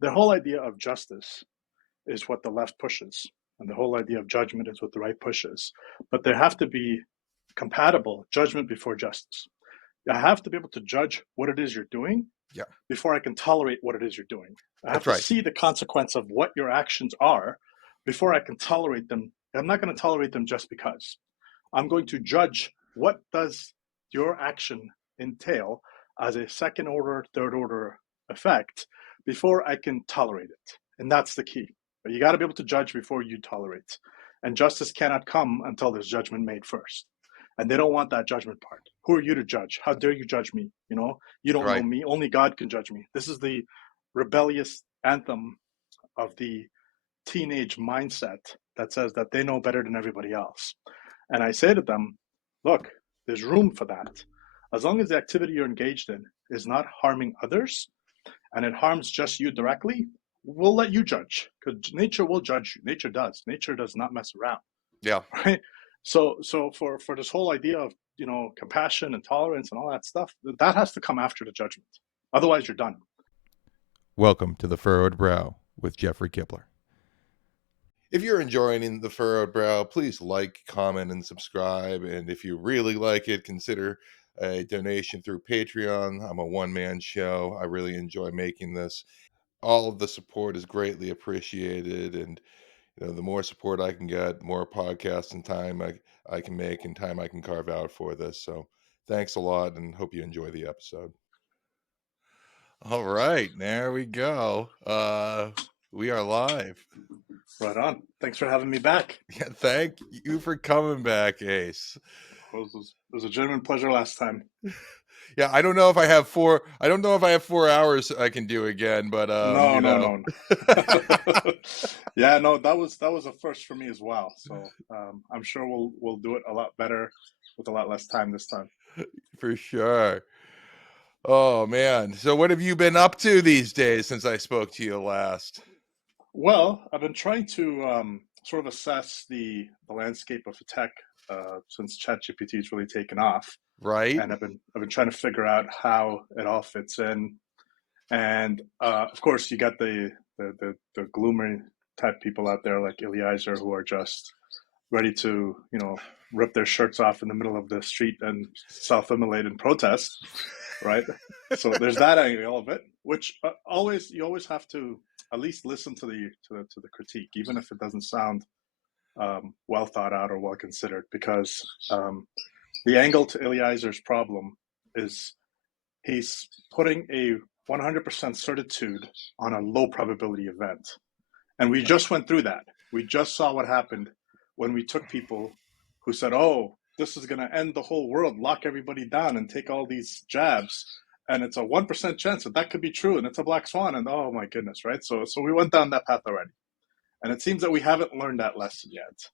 the whole idea of justice is what the left pushes, and the whole idea of judgment is what the right pushes. But there have to be compatible judgment before justice. I have to be able to judge what it is you're doing Yeah, before I can tolerate what it is you're doing. I have that's to right. see the consequence of what your actions are before I can tolerate them. I'm not going to tolerate them just because. I'm going to judge what does your action entail as a second order, third order effect before I can tolerate it. And that's the key. But you got to be able to judge before you tolerate. And justice cannot come until there's judgment made first. And they don't want that judgment part. Who are you to judge? How dare you judge me? You know, you don't know Right. me. Only God can judge me. This is the rebellious anthem of the teenage mindset that says that they know better than everybody else. And I say to them, look, there's room for that. As long as the activity you're engaged in is not harming others and it harms just you directly, we'll let you judge, because nature will judge you. Nature does. Nature does not mess around, Yeah. right? So for this whole idea of, you know, compassion and tolerance and all that stuff, that has to come after the judgment. Otherwise, you're done. Welcome to the Furrowed Brow with Jeffrey Kipler. If you're enjoying the Furrowed Brow, please like, comment, and subscribe. And if you really like it, consider a donation through Patreon. I'm a one-man show. I really enjoy making this. All of the support is greatly appreciated. And you know, the more support I can get, more podcasts and time I can make and time I can carve out for this. So thanks a lot and hope you enjoy the episode. All right, there we go. We are live. Right on. Thanks for having me back. Yeah, thank you for coming back, Ace. It was a genuine pleasure last time. Yeah, I don't know if I have 4 hours I can do again, but No. Yeah, no, that was a first for me as well. So I'm sure we'll do it a lot better with a lot less time this time. for sure. Oh man. So what have you been up to these days since I spoke to you last? Well, I've been trying to sort of assess the landscape of tech since ChatGPT has really taken off, Right? and I've been trying to figure out how it all fits in. And of course, you got the gloomy type people out there like Eliezer who are just ready to, you know, rip their shirts off in the middle of the street and self-immolate and protest, right? So there's that angle of it, which you always have to at least listen to the critique, even if it doesn't sound well thought out or well considered, because the angle to Eliezer's problem is he's putting a 100% certitude on a low probability event. And we just went through that. We just saw what happened when we took people who said, oh, this is going to end the whole world, lock everybody down and take all these jabs. And it's a 1% chance that could be true. And it's a black swan. And oh my goodness, right? So we went down that path already. And it seems that we haven't learned that lesson yet.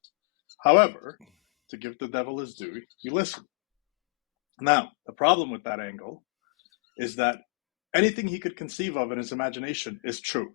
However, to give the devil his due, you listen. Now, the problem with that angle is that anything he could conceive of in his imagination is true.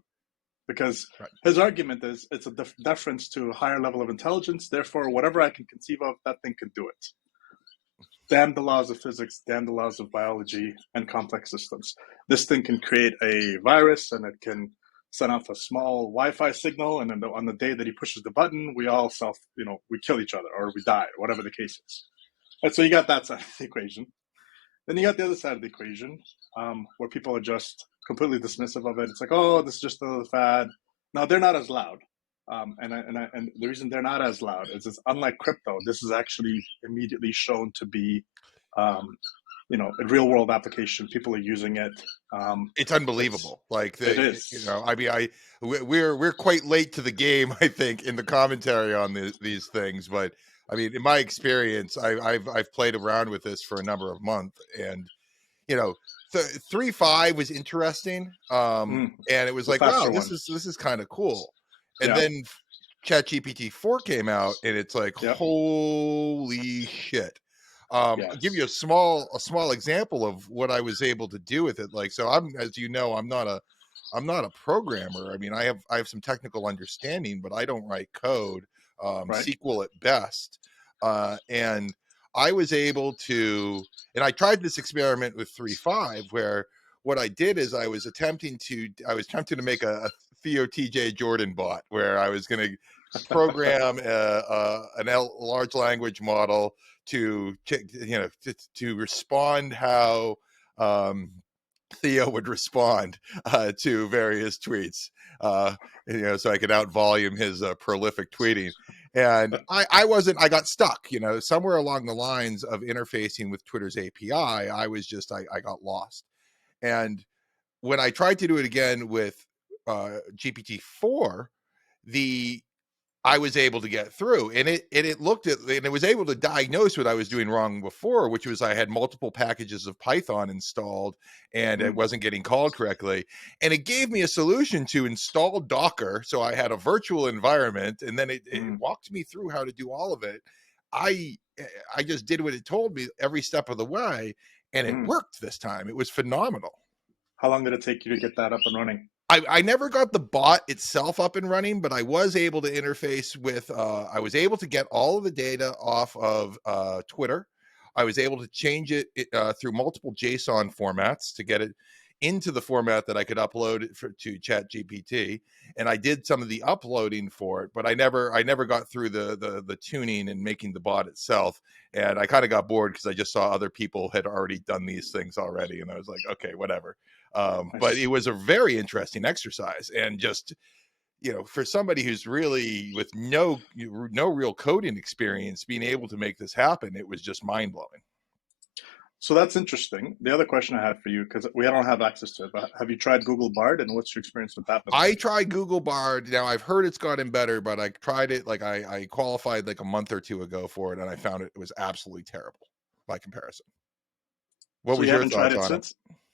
Because his argument is it's a deference to a higher level of intelligence. Therefore, whatever I can conceive of, that thing can do it. Damn the laws of physics, damn the laws of biology and complex systems. This thing can create a virus and it can send off a small Wi-Fi signal. And then on the day that he pushes the button, we all we kill each other or we die, whatever the case is. And so you got that side of the equation. Then you got the other side of the equation, where people are just completely dismissive of it. It's like, oh, this is just another fad. No, they're not as loud. And the reason they're not as loud is unlike crypto, this is actually immediately shown to be, a real world application. People are using it. It's unbelievable. It is. You know, I mean, we're quite late to the game, I think, in the commentary on these things. But I mean, in my experience, I've played around with this for a number of months, and you know, 3.5 was interesting, and it was like, wow, this is kind of cool. And then ChatGPT 4 came out, and it's like, holy shit. I'll give you a small example of what I was able to do with it. Like, so as you know, I'm not a programmer. I mean, I have some technical understanding, but I don't write code, SQL at best. And I was able to, and I tried this experiment with 3.5 where what I did is I was attempting to make a Theo TJ Jordan bot where I was going to program large language model to to respond how Theo would respond to various tweets, so I could out volume his prolific tweeting. And I got stuck, somewhere along the lines of interfacing with Twitter's API. I got lost. And when I tried to do it again with GPT-4, I was able to get through, and it looked at, and it was able to diagnose what I was doing wrong before, which was I had multiple packages of Python installed and it wasn't getting called correctly. And it gave me a solution to install Docker. So I had a virtual environment, and then it walked me through how to do all of it. I just did what it told me every step of the way, and it worked this time. It was phenomenal. How long did it take you to get that up and running? I never got the bot itself up and running, but I was able to interface with, I was able to get all of the data off of Twitter. I was able to change it through multiple JSON formats to get it into the format that I could upload it to ChatGPT. And I did some of the uploading for it, but I never got through the tuning and making the bot itself. And I kind of got bored because I just saw other people had already done these things already. And I was like, okay, whatever. But it was a very interesting exercise, and just, for somebody who's really with no real coding experience, being able to make this happen, it was just mind blowing. So that's interesting. The other question I had for you, because we don't have access to it, but have you tried Google Bard, and what's your experience with that? I tried Google Bard. Now I've heard it's gotten better, but I tried it, like I qualified like a month or two ago for it, and I found it was absolutely terrible by comparison. What was your thoughts on it?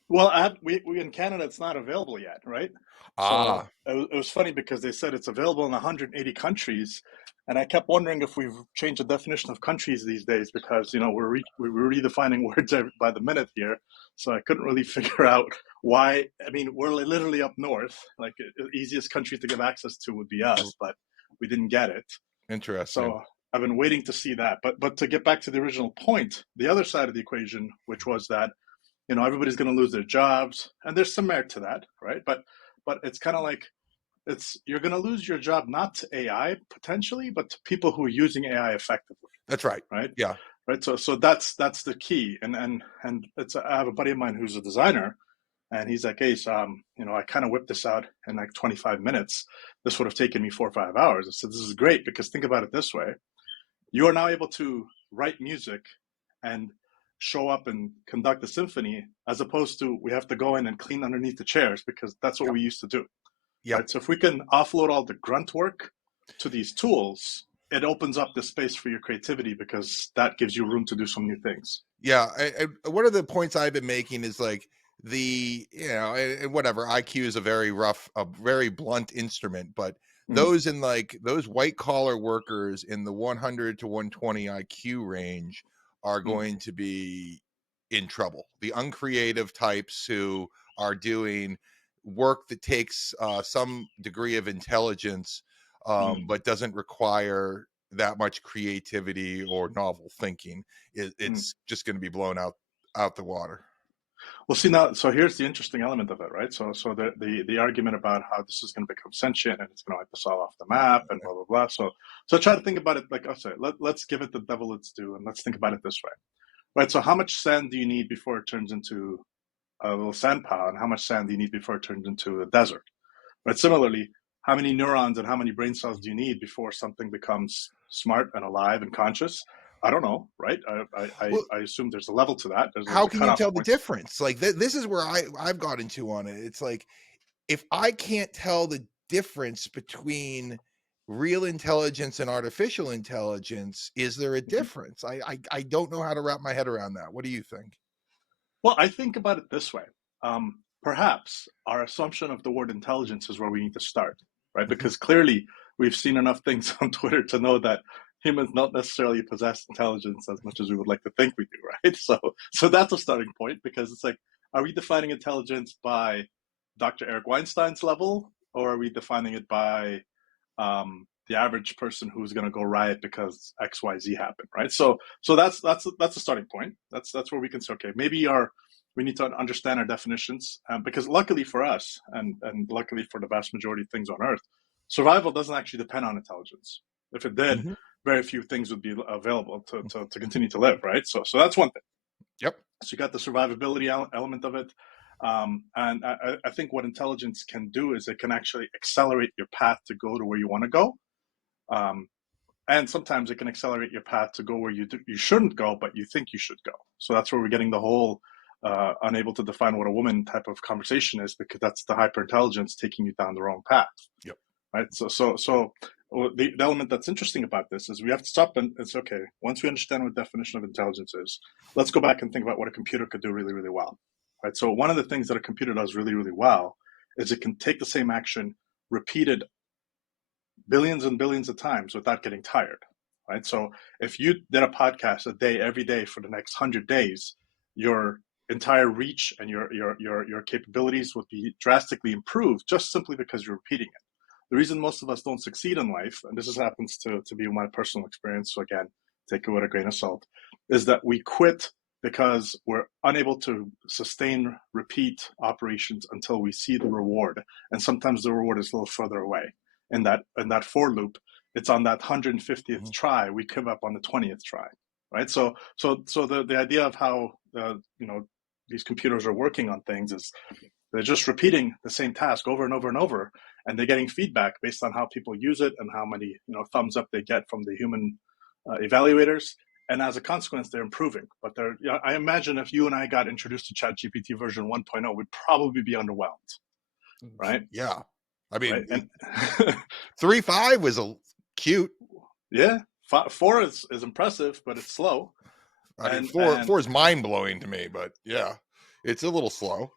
Well, we in Canada, it's not available yet, right? So it was funny because they said it's available in 180 countries, and I kept wondering if we've changed the definition of countries these days, because we're redefining words by the minute here. So I couldn't really figure out why. I mean, we're literally up north. Like, the easiest country to give access to would be us, but we didn't get it. Interesting. So I've been waiting to see that. But to get back to the original point, the other side of the equation, which was that everybody's going to lose their jobs, and there's some merit to that, right? But it's kind of like, you're going to lose your job not to AI potentially, but to people who are using AI effectively. That's right. Right. Yeah. Right. So that's the key. And I have a buddy of mine who's a designer, and he's like, hey, so, I kind of whipped this out in like 25 minutes. This would have taken me 4 or 5 hours. I said, this is great, because think about it this way: you are now able to write music and show up and conduct a symphony, as opposed to we have to go in and clean underneath the chairs, because that's what we used to do. Yeah. Right? So if we can offload all the grunt work to these tools, it opens up the space for your creativity, because that gives you room to do some new things. Yeah. One of the points I've been making is like and whatever, IQ is a very blunt instrument, but those in like those white collar workers in the 100 to 120 IQ range are going to be in trouble. The uncreative types who are doing work that takes some degree of intelligence, but doesn't require that much creativity or novel thinking, it's just going to be blown out the water. Well, see, now, so here's the interesting element of it, right? So the argument about how this is going to become sentient and it's going to wipe us all off the map and blah blah blah. So try to think about it like, okay, let's give it the devil its due, and let's think about it this way, right? So how much sand do you need before it turns into a little sand pile, and how much sand do you need before it turns into a desert? Right. Similarly, how many neurons and how many brain cells do you need before something becomes smart and alive and conscious? I don't know, right? I assume there's a level to that. How can you tell the difference? Like this is where I've got into on it. It's like, if I can't tell the difference between real intelligence and artificial intelligence, is there a difference? I don't know how to wrap my head around that. What do you think? Well, I think about it this way. Perhaps our assumption of the word intelligence is where we need to start, right? Because clearly we've seen enough things on Twitter to know that humans not necessarily possess intelligence as much as we would like to think we do, right? So that's a starting point, because it's like, are we defining intelligence by Dr. Eric Weinstein's level, or are we defining it by the average person who's going to go riot because XYZ happened, right? So that's a starting point. That's where we can say, okay, maybe our We need to understand our definitions, because luckily for us, and luckily for the vast majority of things on Earth, survival doesn't actually depend on intelligence. If it did, Mm-hmm. very few things would be available to continue to live, right? So that's one thing. Yep. So you got the survivability element of it. And I think what intelligence can do is it can actually accelerate your path to go to where you want to go. Um, and sometimes it can accelerate your path to go where you shouldn't go, but you think you should go. So that's where we're getting the whole unable to define what a woman type of conversation is, because that's the hyperintelligence taking you down the wrong path. Yep. Right. So the element that's interesting about this is we have to stop and it's okay. Once we understand what definition of intelligence is, let's go back and think about what a computer could do really, really well. Right. So one of the things that a computer does really, really well is it can take the same action repeated billions and billions of times without getting tired. Right. So if you did a podcast a day every day for the next 100 days, your entire reach and your capabilities would be drastically improved just simply because you're repeating it. The reason most of us don't succeed in life, and this happens to be my personal experience, so again, take it with a grain of salt, is that we quit because we're unable to sustain repeat operations until we see the reward. And sometimes the reward is a little further away. In that for loop, it's on that 150th try, we give up on the 20th try. Right. So the idea of how these computers are working on things is they're just repeating the same task over and over and over, and they're getting feedback based on how people use it and how many thumbs up they get from the human evaluators. And as a consequence, they're improving. But I imagine if you and I got introduced to ChatGPT version 1.0, we'd probably be underwhelmed, right? Yeah, I mean, right? 3.5 was cute. Yeah, 4 is impressive, but it's slow. I mean, four is mind blowing to me, but yeah, it's a little slow.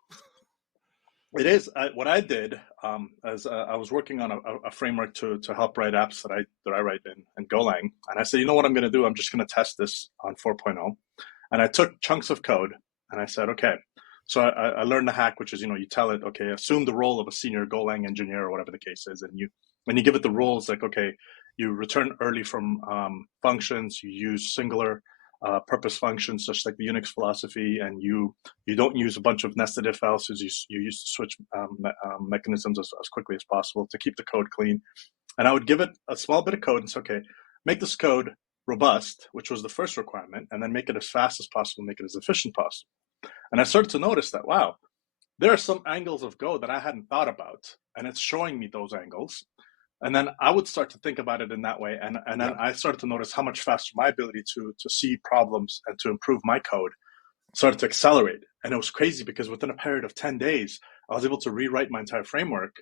It is. What I did as I was working on a framework to help write apps that I write in Golang, and I said, you know what I'm going to do? I'm just going to test this on 4.0, and I took chunks of code and I said, okay. So I learned the hack, which is you tell it, okay, assume the role of a senior Golang engineer or whatever the case is, and when you give it the roles, like okay, you return early from functions, you use singular purpose functions, such like the Unix philosophy, and you don't use a bunch of nested if else's. You use switch mechanisms as quickly as possible to keep the code clean. And I would give it a small bit of code and say, okay, make this code robust, which was the first requirement, and then make it as fast as possible, make it as efficient as possible. And I started to notice that, wow, there are some angles of Go that I hadn't thought about, and it's showing me those angles. And then I would start to think about it in that way. And then I started to notice how much faster my ability to see problems and to improve my code started to accelerate. And it was crazy because within a period of 10 days, I was able to rewrite my entire framework,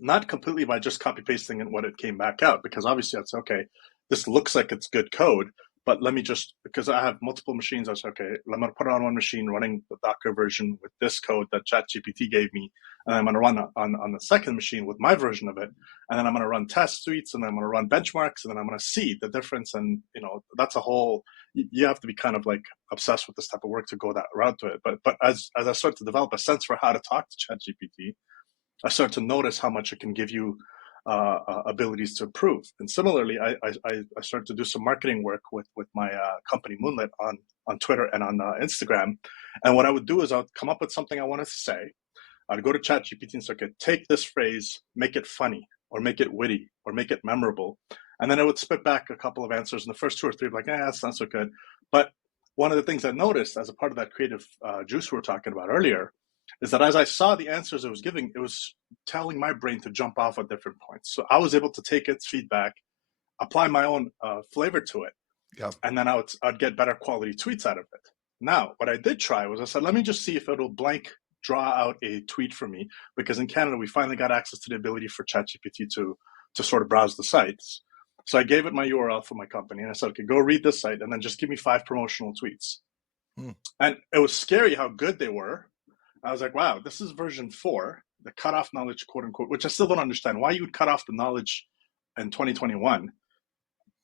not completely by just copy pasting and what it came back out, because obviously that's okay. This looks like it's good code, but let me just, because I have multiple machines, I was okay, I'm going to put it on one machine running the Docker version with this code that ChatGPT gave me. And I'm going to run on the second machine with my version of it. And then I'm going to run test suites, and then I'm going to run benchmarks, and then I'm going to see the difference. And, that's a whole, you have to be kind of like obsessed with this type of work to go that route to it. But as I start to develop a sense for how to talk to ChatGPT, I start to notice how much it can give you abilities to improve. And similarly, I started to do some marketing work with my company Moonlit on Twitter and on Instagram. And what I would do is I would come up with something I wanted to say. I'd go to ChatGPT and say, okay, take this phrase, make it funny, or make it witty, or make it memorable. And then I would spit back a couple of answers. And the first 2 or 3 were like, that's not so good. But one of the things I noticed as a part of that creative juice we were talking about earlier is that as I saw the answers it was giving, it was telling my brain to jump off at different points. So I was able to take its feedback, apply my own flavor to it, and then I'd get better quality tweets out of it. Now, what I did try was I said, let me just see if it'll blank draw out a tweet for me, because in Canada, we finally got access to the ability for ChatGPT to sort of browse the sites. So I gave it my URL for my company, and I said, okay, go read this site, and then just give me 5 promotional tweets. And it was scary how good they were. I was like, wow, this is version 4, the cutoff knowledge, quote unquote, which I still don't understand. Why you would cut off the knowledge in 2021?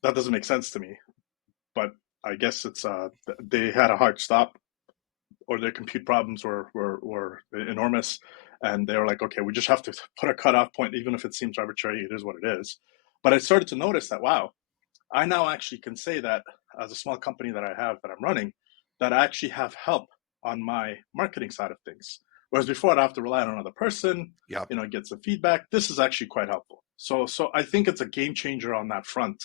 That doesn't make sense to me. But I guess it's they had a hard stop, or their compute problems were enormous, and they were like, okay, we just have to put a cutoff point, even if it seems arbitrary. It is what it is. But I started to notice that, wow, I now actually can say that as a small company that I have that I'm running, that I actually have help on my marketing side of things. Whereas before I'd have to rely on another person, Yeah. get some feedback. This is actually quite helpful. So I think it's a game changer on that front,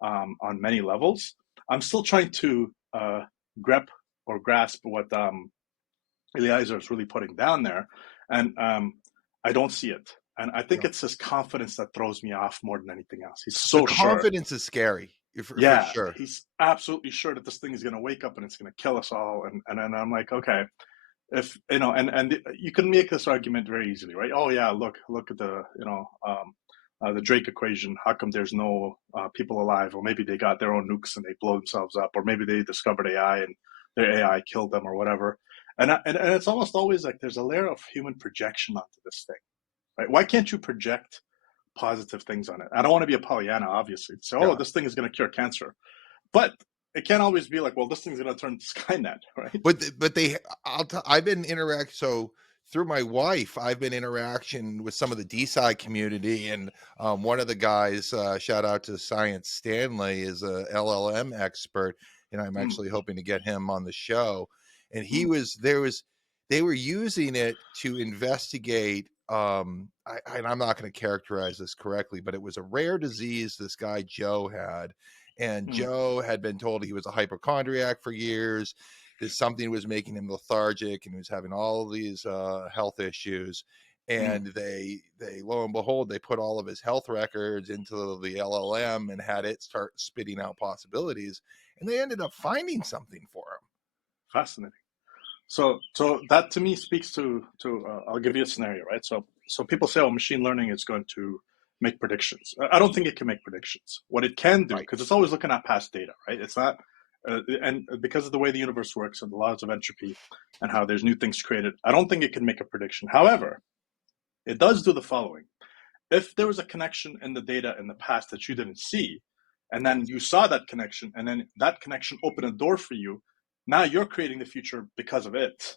on many levels. I'm still trying to grasp what Eliezer is really putting down there, and I don't see it. And I think Yeah. it's his confidence that throws me off more than anything else. He's The so sure. confidence is scary for Yeah, sure. he's absolutely sure that this thing is going to wake up and it's going to kill us all. And I'm like, okay, if and you can make this argument very easily, right? Oh yeah, look at the the Drake equation. How come there's no people alive? Or maybe they got their own nukes and they blow themselves up, or maybe they discovered AI and their AI killed them, or whatever. And it's almost always like there's a layer of human projection onto this thing, right? Why can't you project positive things on it? I don't want to be a Pollyanna, obviously. So, oh, Yeah. this thing is going to cure cancer, but it can't always be like, well, this thing's going to turn to Skynet, right? But they, I've been so through my wife, I've been interaction with some of the DSci community, and one of the guys, shout out to Science Stanley, is a LLM expert, and I'm Mm, actually hoping to get him on the show. And mm, they were using it to investigate. And I'm not going to characterize this correctly, but it was a rare disease this guy Joe had, and mm, Joe had been told he was a hypochondriac for years, that something was making him lethargic and he was having all of these health issues. mm. And they lo and behold, they put all of his health records into the LLM and had it start spitting out possibilities, and they ended up finding something for him. Fascinating. So that to me speaks to I'll give you a scenario, right? So people say, oh, machine learning is going to make predictions. I don't think it can make predictions. What it can do, Right. because it's always looking at past data, right? It's not, and because of the way the universe works and the laws of entropy and how there's new things created, I don't think it can make a prediction. However, it does do the following. If there was a connection in the data in the past that you didn't see, and then you saw that connection, and then that connection opened a door for you, now you're creating the future because of it.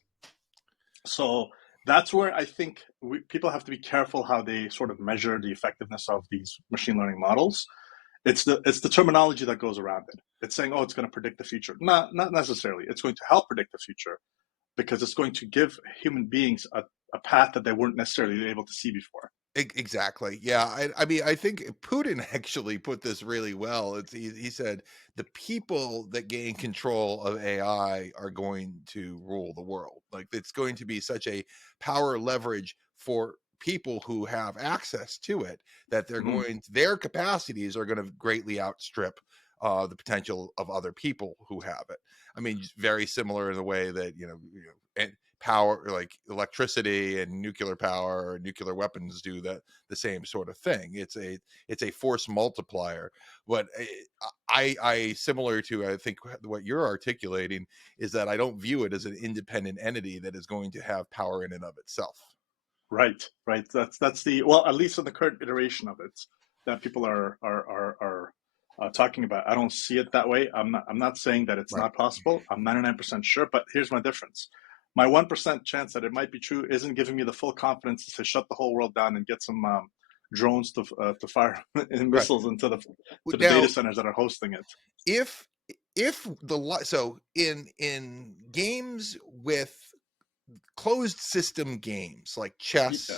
So that's where I think people have to be careful how they sort of measure the effectiveness of these machine learning models. It's the terminology that goes around it. It's saying, oh, it's going to predict the future. Not necessarily. It's going to help predict the future because it's going to give human beings a path that they weren't necessarily able to see before. Exactly. Yeah. I mean, I think Putin actually put this really well. He said the people that gain control of AI are going to rule the world. Like, it's going to be such a power leverage for people who have access to it that Mm-hmm. their capacities are going to greatly outstrip the potential of other people who have it. I mean, very similar in the way that, and power, like electricity and nuclear power or nuclear weapons, do the same sort of thing. It's a force multiplier. But I similar to, I think, what you're articulating is that I don't view it as an independent entity that is going to have power in and of itself. Right. That's the, well, at least in the current iteration of it that people are talking about. I don't see it that way. I'm not saying that it's Right. not possible. I'm 99% sure, but here's my difference. My 1% chance that it might be true isn't giving me the full confidence to shut the whole world down and get some drones to fire Right. missiles into the Now, data centers that are hosting it. if so in games with closed system games like Yeah, chess, yeah,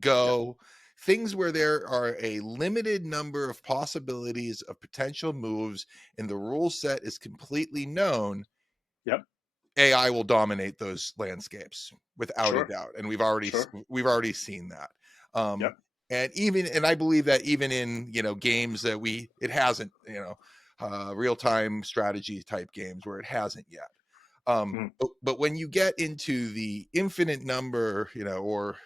Go, things where there are a limited number of possibilities of potential moves and the rule set is completely known, yep, AI will dominate those landscapes without a sure, doubt. And sure, we've already seen that. yep, And I believe that even in, games that it hasn't, real-time strategy type games where it hasn't yet. mm, But when you get into the infinite number, or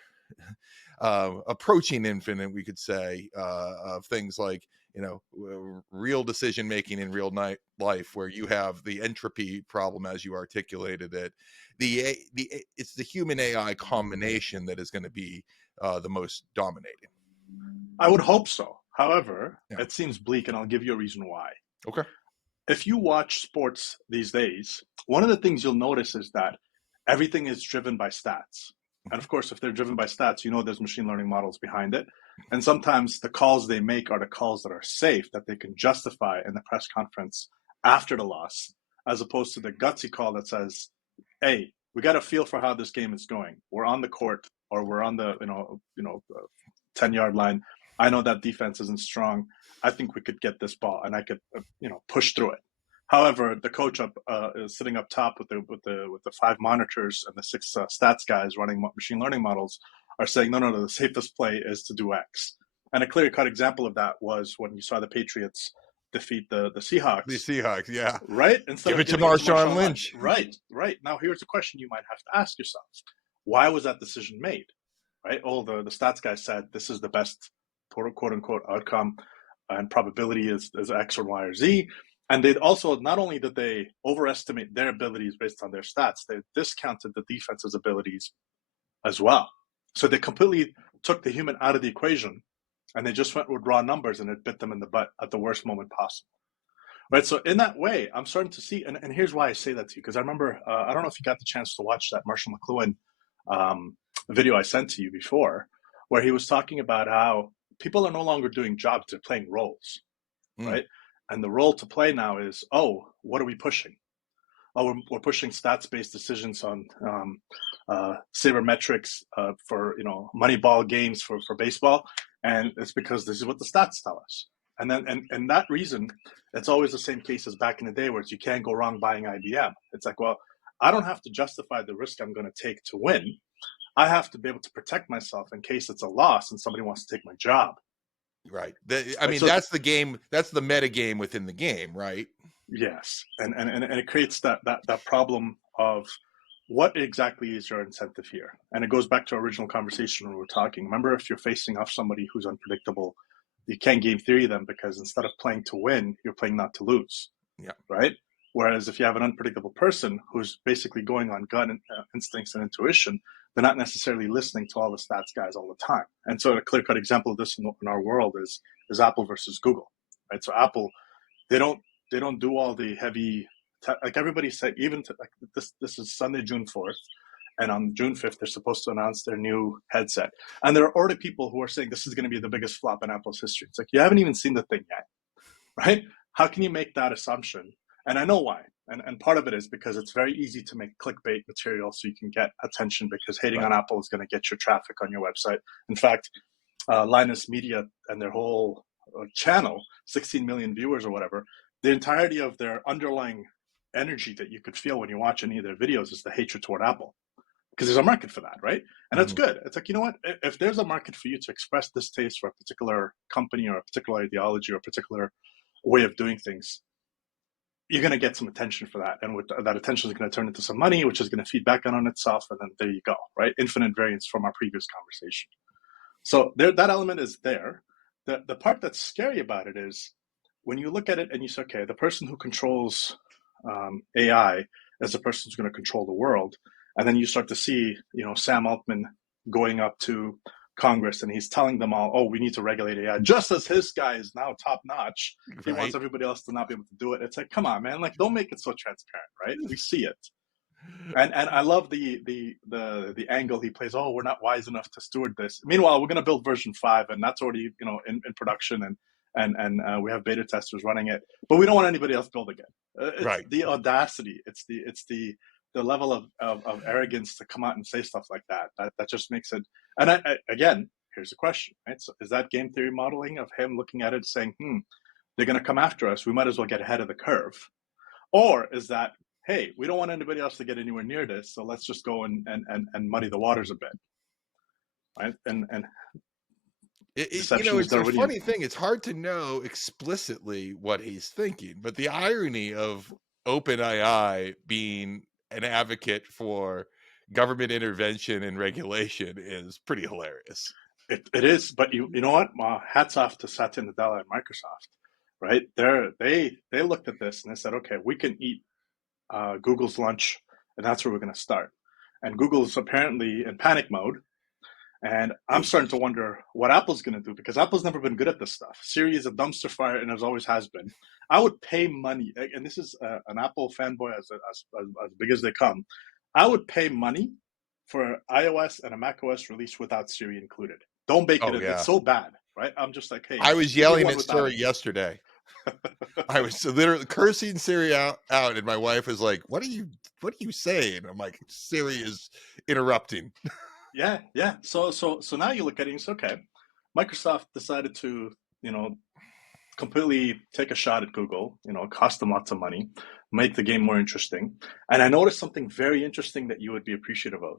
approaching infinite, we could say, of things like, real decision making in real life, where you have the entropy problem as you articulated it, it's the human AI combination that is going to be the most dominating. I would hope so. However, Yeah. it seems bleak, and I'll give you a reason why. Okay. If you watch sports these days, one of the things you'll notice is that everything is driven by stats. And of course, if they're driven by stats, there's machine learning models behind it. And sometimes the calls they make are the calls that are safe, that they can justify in the press conference after the loss, as opposed to the gutsy call that says, hey, we got a feel for how this game is going. We're on the court, or we're on the 10-yard line. I know that defense isn't strong. I think we could get this ball, and I could push through it. However, the coach is sitting up top with the 5 monitors and the 6 stats guys running machine learning models are saying, no, the safest play is to do X. And a clear-cut example of that was when you saw the Patriots defeat the Seahawks. The Seahawks, yeah. Right? Instead Give of it to giving Marshawn Lynch. Right. Now, here's a question you might have to ask yourself. Why was that decision made? Right? Oh, the stats guy said this is the best quote-unquote outcome, and probability is X or Y or Z. And they also, not only did they overestimate their abilities based on their stats, they discounted the defense's abilities as well. So they completely took the human out of the equation, and they just went with raw numbers, and it bit them in the butt at the worst moment possible. Right. So in that way, I'm starting to see, and here's why I say that to you, because I remember, I don't know if you got the chance to watch that Marshall McLuhan video I sent to you before, where he was talking about how people are no longer doing jobs, they're playing roles, right? And the role to play now is, what are we pushing? We're pushing stats-based decisions on sabermetrics for Moneyball games for baseball, and it's because this is what the stats tell us. And then and that reason, it's always the same case as back in the day, where it's you can't go wrong buying IBM. It's like, well, I don't have to justify the risk I'm going to take to win. I have to be able to protect myself in case it's a loss and somebody wants to take my job. Right. That's the game. That's the meta game within the game, right? Yes, and it creates that problem of what exactly is your incentive here, and it goes back to our original conversation when we were talking. Remember, if you're facing off somebody who's unpredictable, you can't game theory them, because instead of playing to win, you're playing not to lose. Yeah. Right. Whereas if you have an unpredictable person who's basically going on gut instincts and intuition, they're not necessarily listening to all the stats guys all the time. And so a clear-cut example of this in our world is Apple versus Google. Right. So Apple, they don't do all the heavy, like everybody said, even like this is Sunday, June 4th. And on June 5th, they're supposed to announce their new headset. And there are already people who are saying this is going to be the biggest flop in Apple's history. It's like, you haven't even seen the thing yet, right? How can you make that assumption? And I know why. And part of it is because it's very easy to make clickbait material so you can get attention, because hating on Apple is going to get your traffic on your website. In fact, Linus Media and their whole channel, 16 million viewers or whatever, the entirety of their underlying energy that you could feel when you watch any of their videos is the hatred toward Apple. Because there's a market for that, right? And that's good. It's like, you know what? If there's a market for you to express distaste for a particular company or a particular ideology or a particular way of doing things, you're going to get some attention for that. And with that attention is going to turn into some money, which is going to feed back on itself. And then there you go, right? Infinite variance from our previous conversation. So that element is there. The part that's scary about it is when you look at it and you say, okay, the person who controls AI is the person who's going to control the world. And then you start to see, Sam Altman going up to Congress and he's telling them all, we need to regulate AI, just as his guy is now top notch. He wants everybody else to not be able to do it. It's like, come on, man, like, don't make it so transparent, right? We see it. And I love the angle he plays. We're not wise enough to steward this. Meanwhile, we're going to build version 5, and that's already in production, and we have beta testers running it. But we don't want anybody else building it. It's the audacity. It's the level of arrogance to come out and say stuff like that. That just makes it. And again, here's the question, right? So is that game theory modeling of him looking at it saying, they're going to come after us, we might as well get ahead of the curve? Or is that, hey, we don't want anybody else to get anywhere near this, so let's just go and muddy the waters a bit, right? And it's a funny thing. It's hard to know explicitly what he's thinking, but the irony of OpenAI being an advocate for government intervention and regulation is pretty hilarious. It is, but you know what? Hats off to Satya Nadella and Microsoft, right? They looked at this and they said, okay, we can eat Google's lunch, and that's where we're going to start. And Google's apparently in panic mode, and I'm starting to wonder what Apple's going to do, because Apple's never been good at this stuff. Siri is a dumpster fire, and always has been. I would pay money, and this is an Apple fanboy as big as they come. I would pay money for iOS and a macOS release without Siri included. Don't bake it in. It's so bad, right? I'm just like, hey. I was yelling at Siri yesterday. I was literally cursing Siri out, and my wife was like, "What are you what are you saying? I'm like, Siri is interrupting. Yeah. So now you look at it and say, okay, Microsoft decided to, completely take a shot at Google, cost them lots of money, make the game more interesting. And I noticed something very interesting that you would be appreciative of.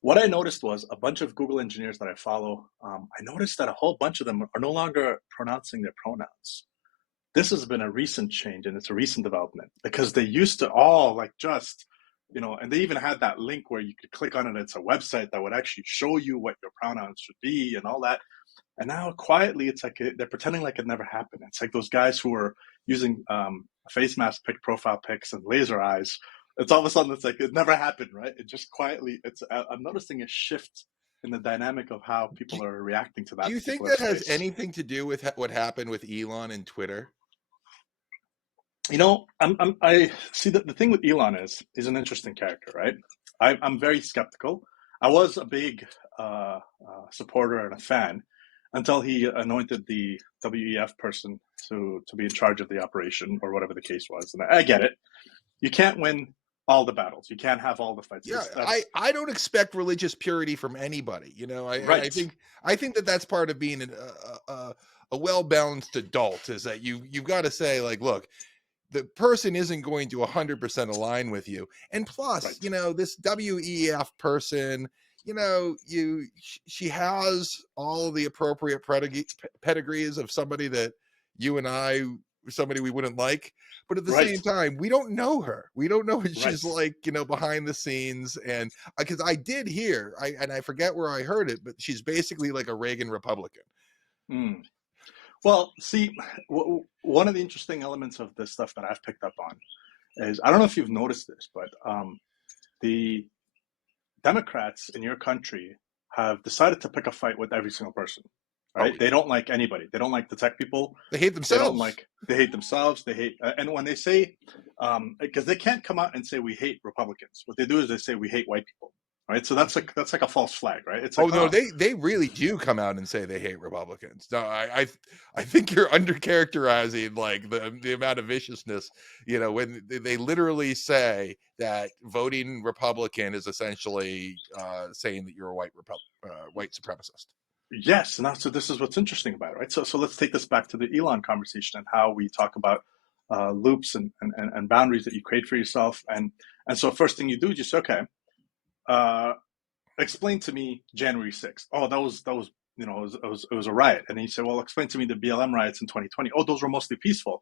What I noticed was a bunch of Google engineers that I follow, I noticed that a whole bunch of them are no longer pronouncing their pronouns. This has been a recent change and it's a recent development because they used to all like just, and they even had that link where you could click on it. It's a website that would actually show you what your pronouns should be and all that. And now quietly, it's like they're pretending like it never happened. It's like those guys who are using face mask pic profile pics and laser eyes. It's all of a sudden, it's like it never happened, right? It just quietly, I'm noticing a shift in the dynamic of how people are reacting to that. Do you think particular that has space. anything to do with what happened with Elon and Twitter? I see that the thing with Elon is he's an interesting character, right? I'm very skeptical. I was a big supporter and a fan until he anointed the WEF person to be in charge of the operation or whatever the case was. And I get it. You can't win all the battles. You can't have all the fights. Yeah, I don't expect religious purity from anybody. Right. I think that that's part of being a well-balanced adult is that you've got to say like, look, the person isn't going to 100% align with you. And plus, right. This WEF person, she has all the appropriate pedigrees of somebody that you and I, somebody we wouldn't like. But at the Right. same time, we don't know her. We don't know what Right. she's like, behind the scenes. And because I did hear, I forget where I heard it, but she's basically like a Reagan Republican. Mm. Well, see, one of the interesting elements of this stuff that I've picked up on is, I don't know if you've noticed this, but the Democrats in your country have decided to pick a fight with every single person, right? Oh. They don't like anybody. They don't like the tech people. They hate themselves. They hate themselves. They hate, and when they say, because they can't come out and say we hate Republicans. What they do is they say we hate white people, right? So that's like a false flag, right? It's like, no, they really do come out and say they hate Republicans. No, I think you're undercharacterizing like the amount of viciousness, when they literally say that voting Republican is essentially saying that you're a white supremacist. Yes, and so this is what's interesting about it, right? So let's take this back to the Elon conversation and how we talk about loops and boundaries that you create for yourself, and so first thing you do is just okay. Explain to me January 6th. Oh, that was it was a riot. And then you say, well, explain to me the BLM riots in 2020. Oh, those were mostly peaceful.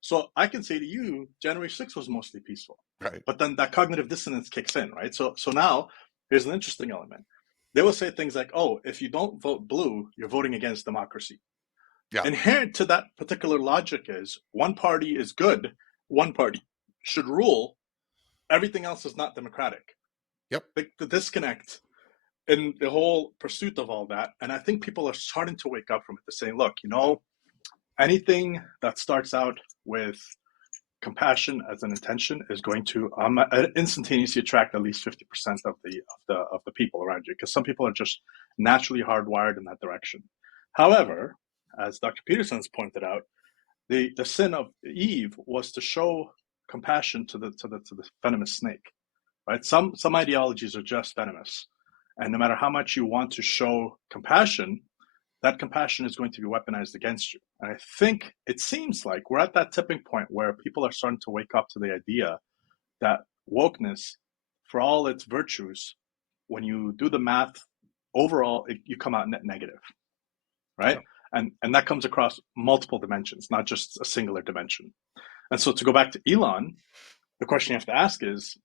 So I can say to you, January 6th was mostly peaceful. Right. But then that cognitive dissonance kicks in, right? So now here's an interesting element. They will say things like, oh, if you don't vote blue, you're voting against democracy. Yeah. Inherent to that particular logic is one party is good, one party should rule, everything else is not democratic. Yep. The disconnect in the whole pursuit of all that. And I think people are starting to wake up from it to say, look, anything that starts out with compassion as an intention is going to instantaneously attract at least 50% of the people around you, because some people are just naturally hardwired in that direction. However, as Dr. Peterson has pointed out, the sin of Eve was to show compassion to the venomous snake. Right? Some ideologies are just venomous, and no matter how much you want to show compassion, that compassion is going to be weaponized against you. And I think it seems like we're at that tipping point where people are starting to wake up to the idea that wokeness, for all its virtues, when you do the math, overall, you come out net negative, right? Yeah. And that comes across multiple dimensions, not just a singular dimension. And so to go back to Elon, the question you have to ask is,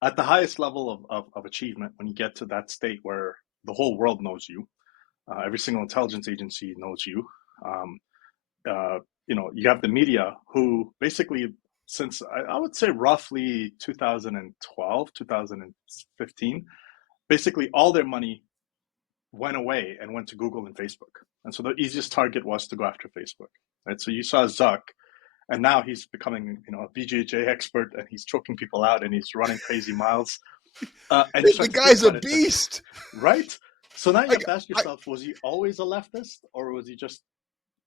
at the highest level of achievement, when you get to that state where the whole world knows you, every single intelligence agency knows you, you have the media who basically, since I would say roughly 2012, 2015, basically all their money went away and went to Google and Facebook. And so the easiest target was to go after Facebook. Right? So you saw Zuck, and now he's becoming, a BJJ expert, and he's choking people out, and he's running crazy miles. And the guy's a beast, right? So now you have to ask yourself: was he always a leftist, or was he just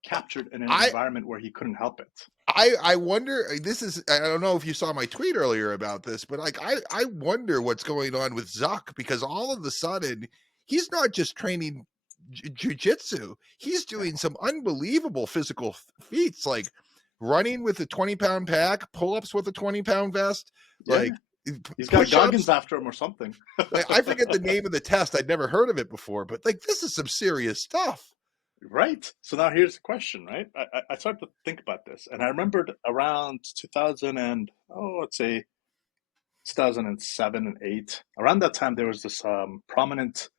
captured in an environment where he couldn't help it? I wonder. This is. I don't know if you saw my tweet earlier about this, but like I wonder what's going on with Zuck, because all of a sudden he's not just training jujitsu. He's doing some unbelievable physical feats, like running with a 20-pound pack, pull-ups with a 20-pound vest, Yeah, like he's got push-ups. Goggins after him or something. Like, I forget the name of the test. I'd never heard of it before, but like this is some serious stuff. Right. So now here's the question, right? I started to think about this, and I remembered around 2000 and let's say 2007 and 8. Around that time, there was this prominent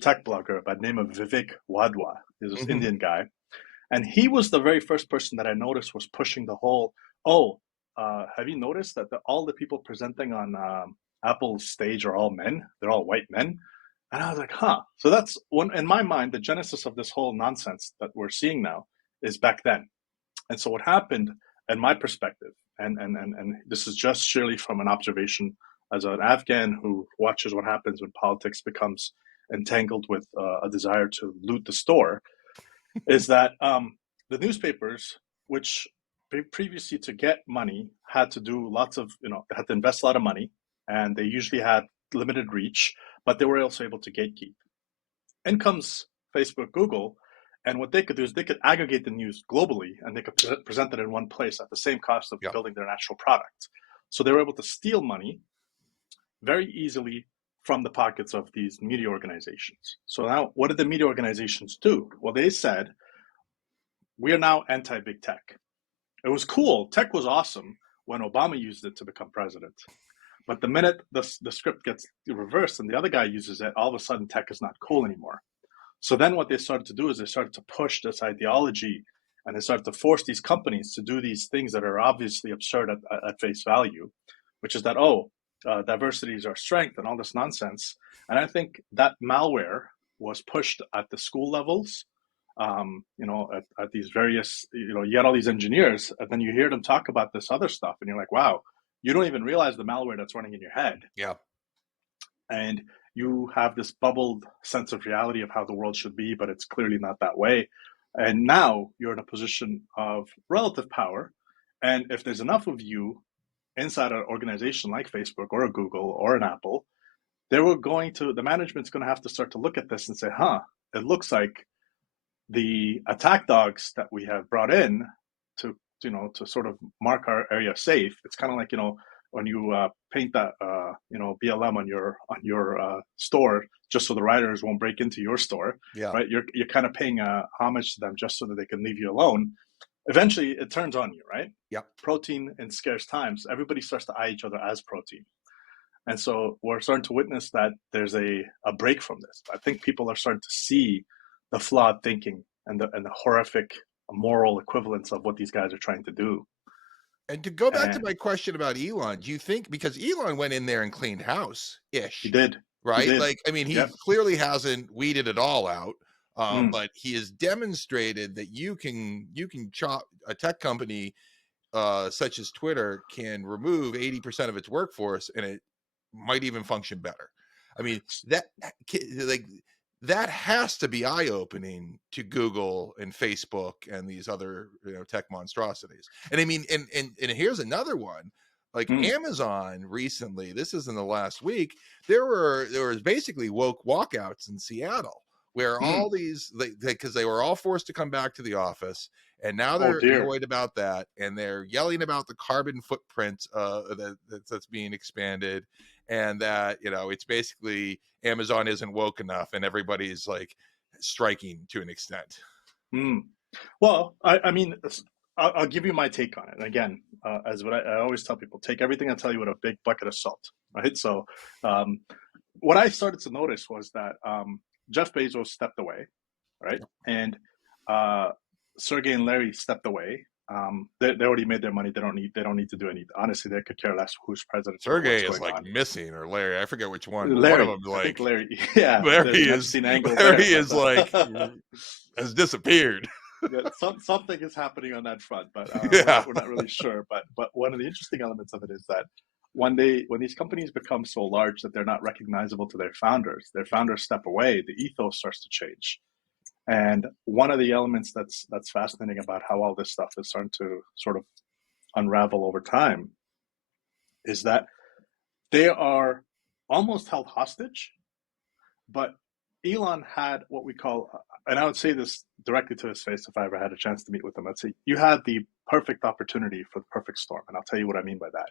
tech blogger by the name of Vivek Wadhwa. He's this Mhm. Indian guy, and he was the very first person that I noticed was pushing the whole. Oh, have you noticed that all the people presenting on Apple's stage are all men? They're all white men. And I was like, huh. So that's one in my mind, the genesis of this whole nonsense that we're seeing now is back then. And so what happened, in my perspective, and this is just surely from an observation as an Afghan who watches what happens when politics becomes entangled with a desire to loot the store, is that the newspapers, which previously to get money had to do lots of, they had to invest a lot of money, and they usually had limited reach, but they were also able to gatekeep. In comes Facebook, Google, and what they could do is they could aggregate the news globally, and they could present it in one place at the same cost of Yeah. building their actual product. So they were able to steal money very easily from the pockets of these media organizations. So now, what did the media organizations do? Well, they said, we are now anti-big tech. It was cool. Tech was awesome when Obama used it to become president. But the minute the script gets reversed and the other guy uses it, all of a sudden tech is not cool anymore. So then what they started to do is they started to push this ideology, and they started to force these companies to do these things that are obviously absurd at face value, which is that, diversity is our strength and all this nonsense. And I think that malware was pushed at the school levels, at these various, you get all these engineers, and then you hear them talk about this other stuff, and you're like, wow, you don't even realize the malware that's running in your head. Yeah. And you have this bubbled sense of reality of how the world should be, but it's clearly not that way. And now you're in a position of relative power. And if there's enough of you inside an organization like Facebook or a Google or an Apple, the management's going to have to start to look at this and say, it looks like the attack dogs that we have brought in to sort of mark our area safe. It's kind of like, when you paint that BLM on your store just so the riders won't break into your store, Yeah. right? You're kind of paying homage to them just so that they can leave you alone. Eventually, it turns on you, right? Yeah. Protein in scarce times, everybody starts to eye each other as protein. And so we're starting to witness that there's a break from this. I think people are starting to see the flawed thinking and the horrific moral equivalence of what these guys are trying to do. And to go back to And my question about Elon, do you think, because Elon went in there and cleaned house he ish, did. He right? did. Like, I mean, he Yep. clearly hasn't weeded it all out. Mm. But he has demonstrated that you can chop a tech company such as Twitter can remove 80% of its workforce, and it might even function better. I mean, that has to be eye-opening to Google and Facebook and these other tech monstrosities. And I mean, and here's another one. Like Amazon recently, this is in the last week, there was basically woke walkouts in Seattle where all these, because they were all forced to come back to the office, and now they're annoyed about that, and they're yelling about the carbon footprint that's being expanded, and that it's basically Amazon isn't woke enough, and everybody's like striking to an extent. Well, I mean, I'll give you my take on it. And again, as what I always tell people, take everything I tell you with a big bucket of salt, right? So what I started to notice was that Jeff Bezos stepped away, right? And Sergey and Larry stepped away. They already made their money. They don't need to do anything. Honestly, they could care less who's president. Sergey is like missing, or Larry. I forget which one. But Larry, one of them, like, I think Larry. Yeah, Larry is like has disappeared. Yeah, something is happening on that front, but we're not really sure. But one of the interesting elements of it is that when these companies become so large that they're not recognizable to their founders step away, the ethos starts to change. And one of the elements that's fascinating about how all this stuff is starting to sort of unravel over time is that they are almost held hostage, but Elon had what we call, and I would say this directly to his face if I ever had a chance to meet with him. I'd say, you had the perfect opportunity for the perfect storm. And I'll tell you what I mean by that.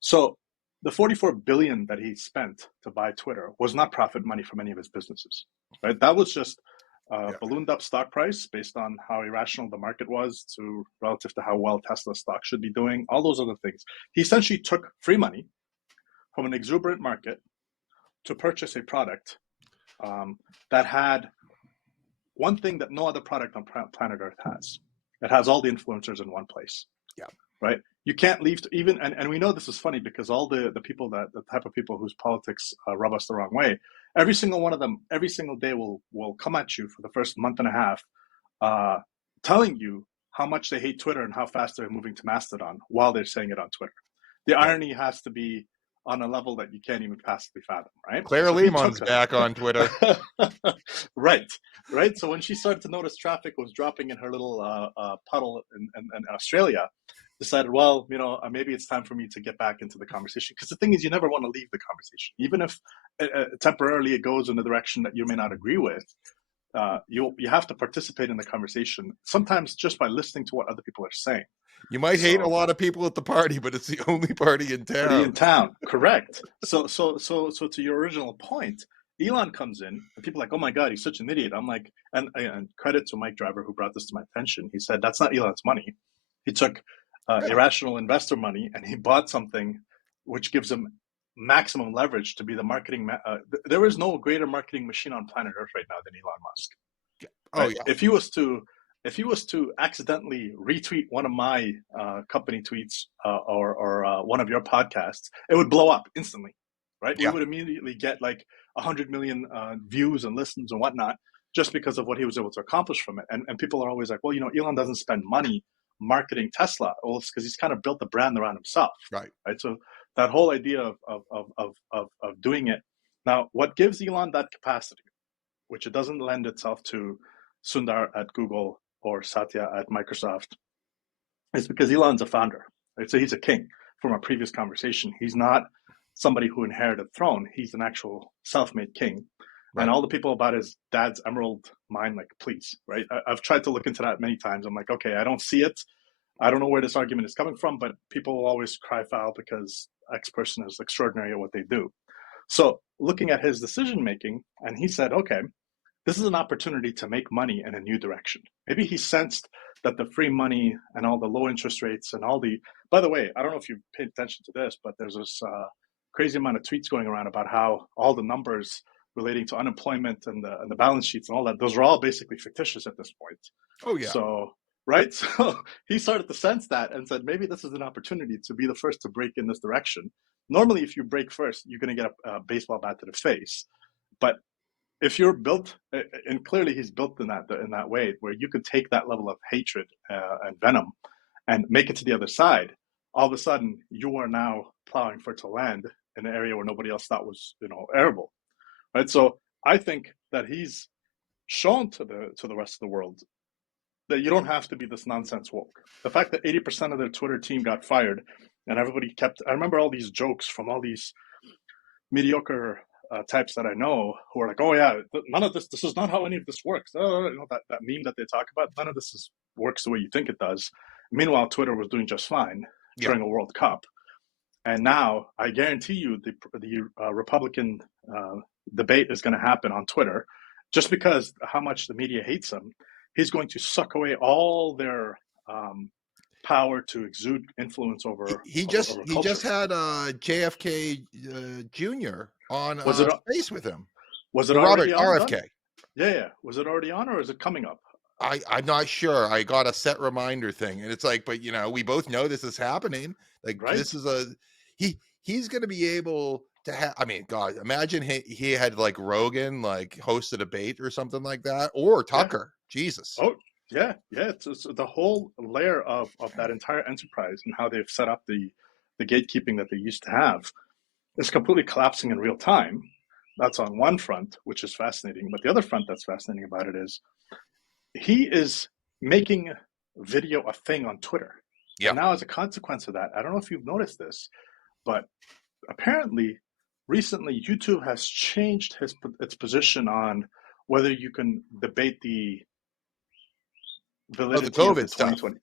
So the 44 billion that he spent to buy Twitter was not profit money from any of his businesses, right? That was just ballooned up stock price based on how irrational the market was to relative to how well Tesla stock should be doing, all those other things. He essentially took free money from an exuberant market to purchase a product that had one thing that no other product on planet Earth has. It has all the influencers in one place. Yeah. Right? You can't leave even, and we know this is funny because all the people the type of people whose politics rub us the wrong way, every single one of them, every single day will come at you for the first month and a half, telling you how much they hate Twitter and how fast they're moving to Mastodon while they're saying it on Twitter. The irony has to be on a level that you can't even possibly fathom, right? Claire Lemon's back on Twitter. Right. So when she started to notice traffic was dropping in her little puddle in Australia, decided, well, maybe it's time for me to get back into the conversation. Because the thing is, you never want to leave the conversation, even if temporarily it goes in a direction that you may not agree with. You have to participate in the conversation, sometimes just by listening to what other people are saying. You might hate a lot of people at the party, but it's the only party in town. Correct. So to your original point, Elon comes in and people are like, oh my God, he's such an idiot. I'm like, and credit to Mike Driver who brought this to my attention. He said, that's not Elon's money. He took irrational investor money and he bought something which gives him maximum leverage to be the marketing. There is no greater marketing machine on planet Earth right now than Elon Musk. Oh yeah. If he was to accidentally retweet one of my company tweets or one of your podcasts, it would blow up instantly, right? Yeah. We would immediately get like 100 million views and listens and whatnot just because of what he was able to accomplish from it. And people are always like, well, Elon doesn't spend money marketing Tesla. Well, it's because he's kind of built the brand around himself, right? So that whole idea of doing it. Now, what gives Elon that capacity, which it doesn't lend itself to Sundar at Google or Satya at Microsoft, is because Elon's a founder, right? So he's a king. From our previous conversation, he's not somebody who inherited the throne. He's an actual self-made king. Right. And all the people about his dad's emerald mine, like, please, right? I've tried to look into that many times. I'm like, okay, I don't see it. I don't know where this argument is coming from, but people will always cry foul because X person is extraordinary at what they do. So looking at his decision-making, and he said, okay, this is an opportunity to make money in a new direction. Maybe he sensed that the free money and all the low interest rates and all the, by the way, I don't know if you paid attention to this, but there's this crazy amount of tweets going around about how all the numbers relating to unemployment and the balance sheets and all that, those are all basically fictitious at this point. Oh yeah. So, right? So he started to sense that and said, maybe this is an opportunity to be the first to break in this direction. Normally, if you break first, you're going to get a baseball bat to the face. But if you're built, and clearly he's built in that way, where you could take that level of hatred and venom and make it to the other side, all of a sudden you are now plowing fertile land in an area where nobody else thought was, arable. Right? So I think that he's shown to the rest of the world that you don't have to be this nonsense woke. The fact that 80% of their Twitter team got fired and everybody kept, I remember all these jokes from all these mediocre types that I know who are like, oh yeah, none of this is not how any of this works. That meme that they talk about, none of this works the way you think it does. Meanwhile, Twitter was doing just fine during a World Cup. And now I guarantee you the Republican debate is going to happen on Twitter just because how much the media hates him. He's going to suck away all their power to exude influence over. He just had JFK Jr. on space with him. Was it already on? RFK? Yeah. Was it already on, or is it coming up? I'm not sure. I got a set reminder thing, and it's like, but we both know this is happening. Like, right? This is he's going to be able to have. I mean, God, imagine he had like Rogan like host a debate or something like that, or Tucker. Yeah. Jesus. Oh yeah. It's the whole layer of that entire enterprise and how they've set up the gatekeeping that they used to have is completely collapsing in real time. That's on one front, which is fascinating. But the other front that's fascinating about it is he is making video a thing on Twitter. Yeah. And now, as a consequence of that, I don't know if you've noticed this, but apparently, recently, YouTube has changed its position on whether you can debate the Oh, the validity of the COVID stuff. 2020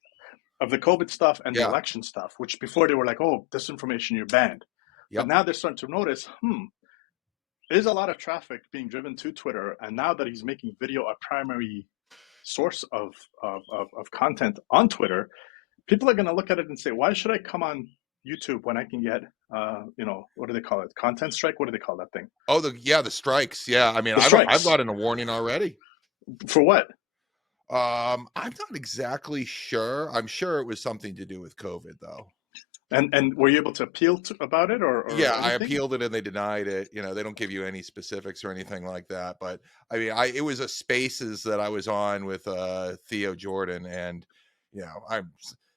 of the COVID stuff and the Yeah. election stuff, which before they were like, oh, disinformation, you're banned. But Yep. now they're starting to notice, there's a lot of traffic being driven to Twitter. And now that he's making video a primary source of content on Twitter, people are going to look at it and say, why should I come on YouTube when I can get, what do they call it? Content strike? What do they call that thing? Oh, the strikes. Yeah. I mean, The I've strikes. gotten a warning already. For what? I'm not exactly sure. I'm sure it was something to do with COVID, though. And were you able to appeal about it or Yeah, anything? I appealed it and they denied it. You know, they don't give you any specifics or anything like that. But I mean, it was a Spaces that I was on with Theo Jordan, and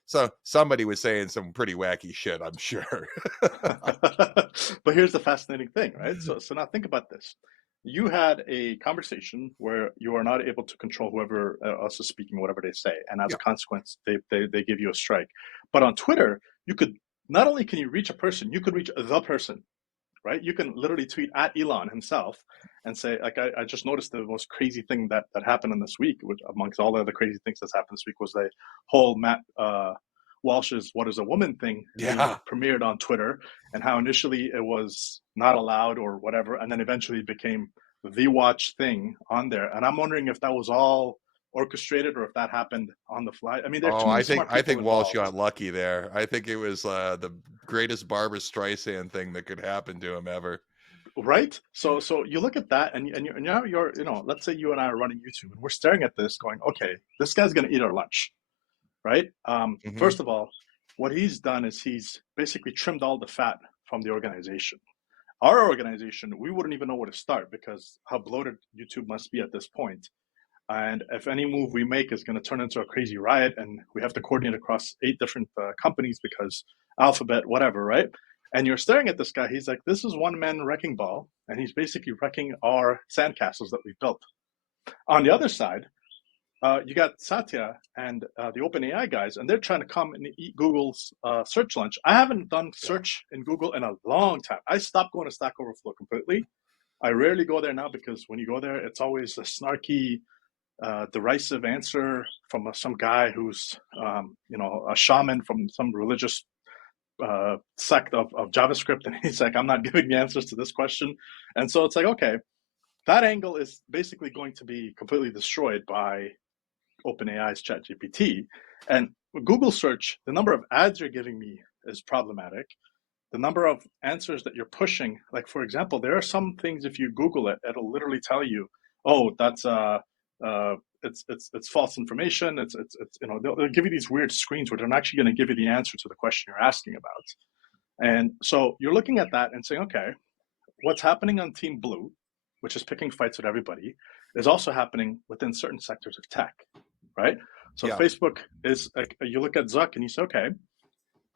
so somebody was saying some pretty wacky shit, I'm sure. But here's the fascinating thing, right? So now think about this. You had a conversation where you are not able to control whoever else is speaking, whatever they say, and as Yeah. a consequence, they give you a strike. But on Twitter, you could not only can you reach a person, you could reach the person, right? You can literally tweet at Elon himself and say, like, I just noticed the most crazy thing that happened in this week, which amongst all the other crazy things that's happened this week was the whole Matt Walsh's "What is a Woman" thing being premiered on Twitter, and how initially it was not allowed or whatever, and then eventually it became the watch thing on there. And I'm wondering if that was all orchestrated or if that happened on the fly. I mean, there are too many smart people I think Walsh involved. got lucky there. I think it was the greatest Barbara Streisand thing that could happen to him ever. Right. So you look at that, and now you're let's say you and I are running YouTube, and we're staring at this, going, okay, this guy's going to eat our lunch, right? First of all, what he's done is he's basically trimmed all the fat from the organization. Our organization, we wouldn't even know where to start because how bloated YouTube must be at this point. And if any move we make is going to turn into a crazy riot, and we have to coordinate across 8 different companies because Alphabet, whatever, right? And you're staring at this guy. He's like, this is one man wrecking ball, and he's basically wrecking our sandcastles that we've built. On the other side, you got Satya and the OpenAI guys, and they're trying to come and eat Google's search lunch. I haven't done search in Google in a long time. I stopped going to Stack Overflow completely. I rarely go there now because when you go there, it's always a snarky, derisive answer from some guy who's, a shaman from some religious sect of JavaScript, and he's like, I'm not giving the answers to this question. And so it's like, okay, that angle is basically going to be completely destroyed by OpenAI's ChatGPT. And Google search, the number of ads you're giving me is problematic. The number of answers that you're pushing, like for example, there are some things, if you Google it, it'll literally tell you, oh, that's it's false information. It's they'll give you these weird screens where they're not actually going to give you the answer to the question you're asking about. And so you're looking at that and saying, okay, what's happening on Team Blue, which is picking fights with everybody, is also happening within certain sectors of tech, right? So Facebook is like, you look at Zuck and you say, okay,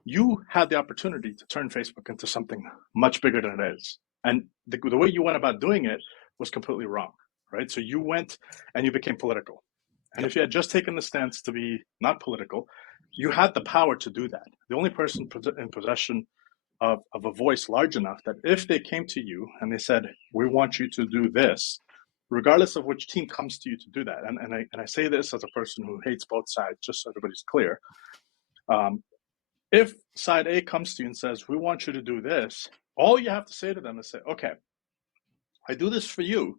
you had the opportunity to turn Facebook into something much bigger than it is. And the way you went about doing it was completely wrong, right? So you went and you became political. And if you had just taken the stance to be not political, you had the power to do that. The only person in possession of a voice large enough that if they came to you and they said, we want you to do this, regardless of which team comes to you to do that. And I say this as a person who hates both sides, just so everybody's clear. If side A comes to you and says, we want you to do this, all you have to say to them is say, okay, I do this for you.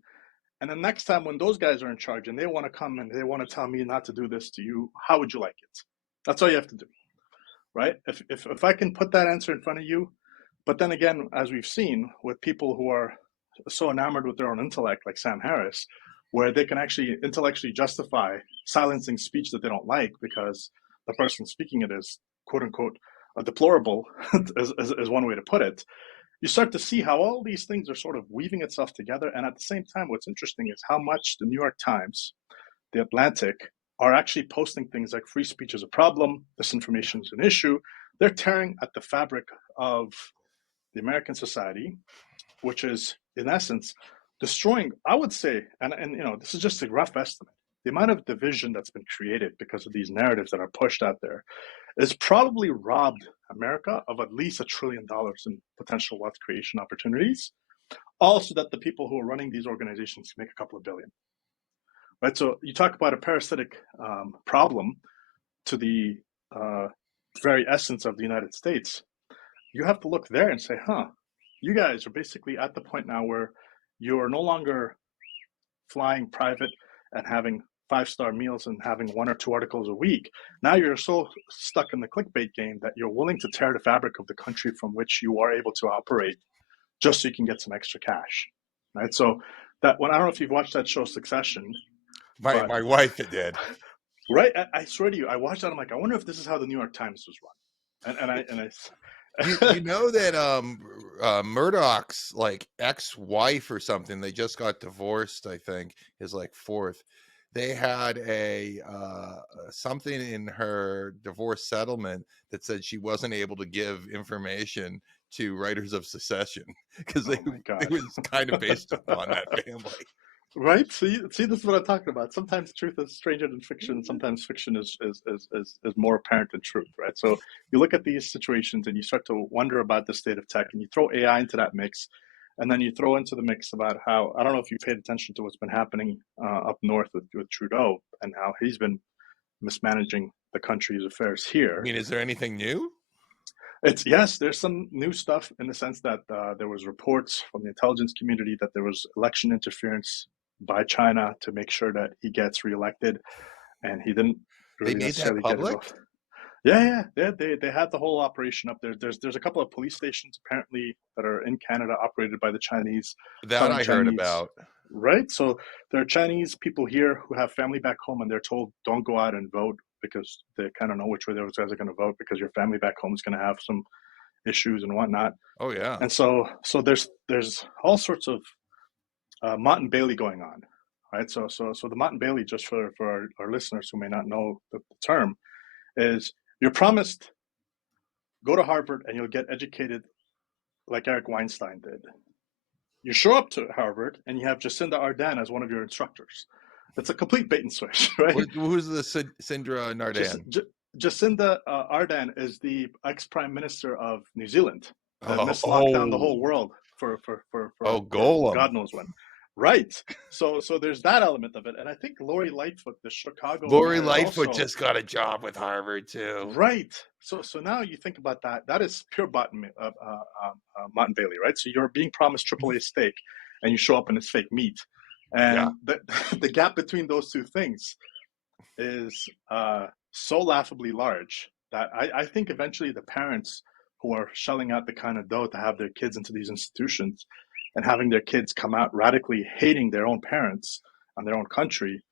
And the next time when those guys are in charge and they want to come and they want to tell me not to do this to you, how would you like it? That's all you have to do, right? If I can put that answer in front of you, but then again, as we've seen with people who are so enamored with their own intellect, like Sam Harris, where they can actually intellectually justify silencing speech that they don't like because the person speaking it is, quote unquote, a deplorable, is one way to put it. You start to see how all these things are sort of weaving itself together. And at the same time, what's interesting is how much the New York Times, the Atlantic, are actually posting things like free speech is a problem, disinformation is an issue. They're tearing at the fabric of the American society, which is in essence, destroying, I would say, and this is just a rough estimate, the amount of division that's been created because of these narratives that are pushed out there is probably robbed America of at least $1 trillion in potential wealth creation opportunities. Also, that the people who are running these organizations make a couple of billion. Right. So you talk about a parasitic problem to the very essence of the United States. You have to look there and say, you guys are basically at the point now where you are no longer flying private and having 5-star meals and having 1 or 2 articles a week. Now you're so stuck in the clickbait game that you're willing to tear the fabric of the country from which you are able to operate just so you can get some extra cash. Right. So that when I don't know if you've watched that show Succession. My wife did. Right. I swear to you, I watched that. I'm like, I wonder if this is how the New York Times was run. You know that Murdoch's like ex-wife or something, they just got divorced, I think, is like fourth. They had a something in her divorce settlement that said she wasn't able to give information to writers of Secession because it was kind of based upon that family. Right. See, this is what I'm talking about. Sometimes truth is stranger than fiction. Sometimes fiction is more apparent than truth. Right. So you look at these situations and you start to wonder about the state of tech, and you throw AI into that mix, and then you throw into the mix about how, I don't know if you paid attention to what's been happening up north with Trudeau and how he's been mismanaging the country's affairs here. I mean, is there anything new? Yes, there's some new stuff in the sense that there was reports from the intelligence community that there was election interference by China to make sure that he gets reelected, and he didn't really necessarily get it off. Yeah. They had the whole operation up there. There's a couple of police stations apparently that are in Canada operated by the Chinese. That I heard about. Right. So there are Chinese people here who have family back home, and they're told don't go out and vote because they kind of know which way those guys are going to vote because your family back home is going to have some issues and whatnot. Oh yeah. And so there's all sorts of Mott and Bailey going on, right? So the Mott and Bailey, just for our listeners who may not know the term, is you're promised go to Harvard and you'll get educated like Eric Weinstein did. You show up to Harvard and you have Jacinda Ardern as one of your instructors. It's a complete bait and switch, right? Who's the Jacinda Ardern? Jacinda Ardern is the ex-prime minister of New Zealand that locked down the whole world for God knows when. Right. So there's that element of it. And I think Lori Lightfoot, the Chicago Lori Lightfoot just got a job with Harvard too. Right. So now you think about that. That is pure Mott and Bailey, right? So you're being promised AAA steak and you show up and it's fake meat. And the gap between those two things is so laughably large that I think eventually the parents who are shelling out the kind of dough to have their kids into these institutions and having their kids come out radically hating their own parents and their own country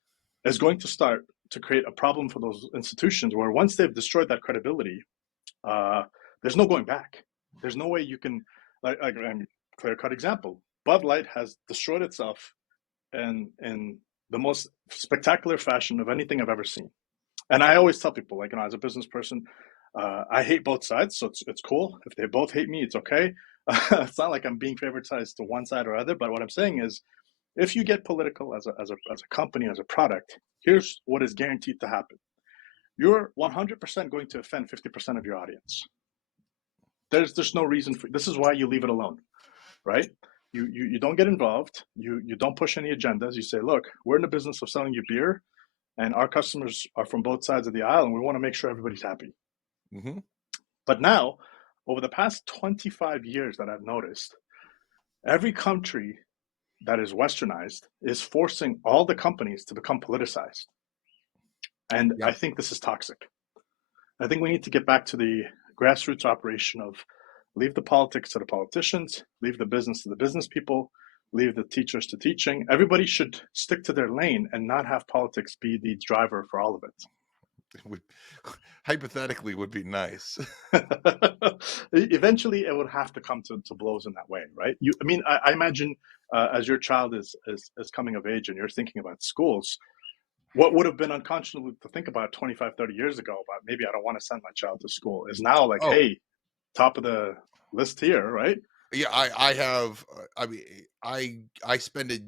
is going to start to create a problem for those institutions where once they've destroyed that credibility, there's no going back. There's no way you can, like clear-cut example, Bud Light has destroyed itself in the most spectacular fashion of anything I've ever seen. And I always tell people, like, as a business person, I hate both sides, so it's cool. If they both hate me, it's okay. It's not like I'm being favoritized to one side or other. But what I'm saying is, if you get political as a company, as a product, here's what is guaranteed to happen. You're 100% going to offend 50% of your audience. There's no reason for this. Is why you leave it alone, right? You don't get involved. You don't push any agendas. You say, look, we're in the business of selling you beer, and our customers are from both sides of the aisle, and we want to make sure everybody's happy. Mm-hmm. But now, over the past 25 years that I've noticed, every country that is westernized is forcing all the companies to become politicized. And I think this is toxic. I think we need to get back to the grassroots operation of leave the politics to the politicians, leave the business to the business people, leave the teachers to teaching. Everybody should stick to their lane and not have politics be the driver for all of it. Hypothetically would be nice. Eventually it would have to come to blows in that way, right? I imagine as your child is coming of age and you're thinking about schools, what would have been unconscionable to think about 25, 30 years ago about maybe I don't want to send my child to school is now like, hey, top of the list here, right? Yeah, I have. I mean, I spend a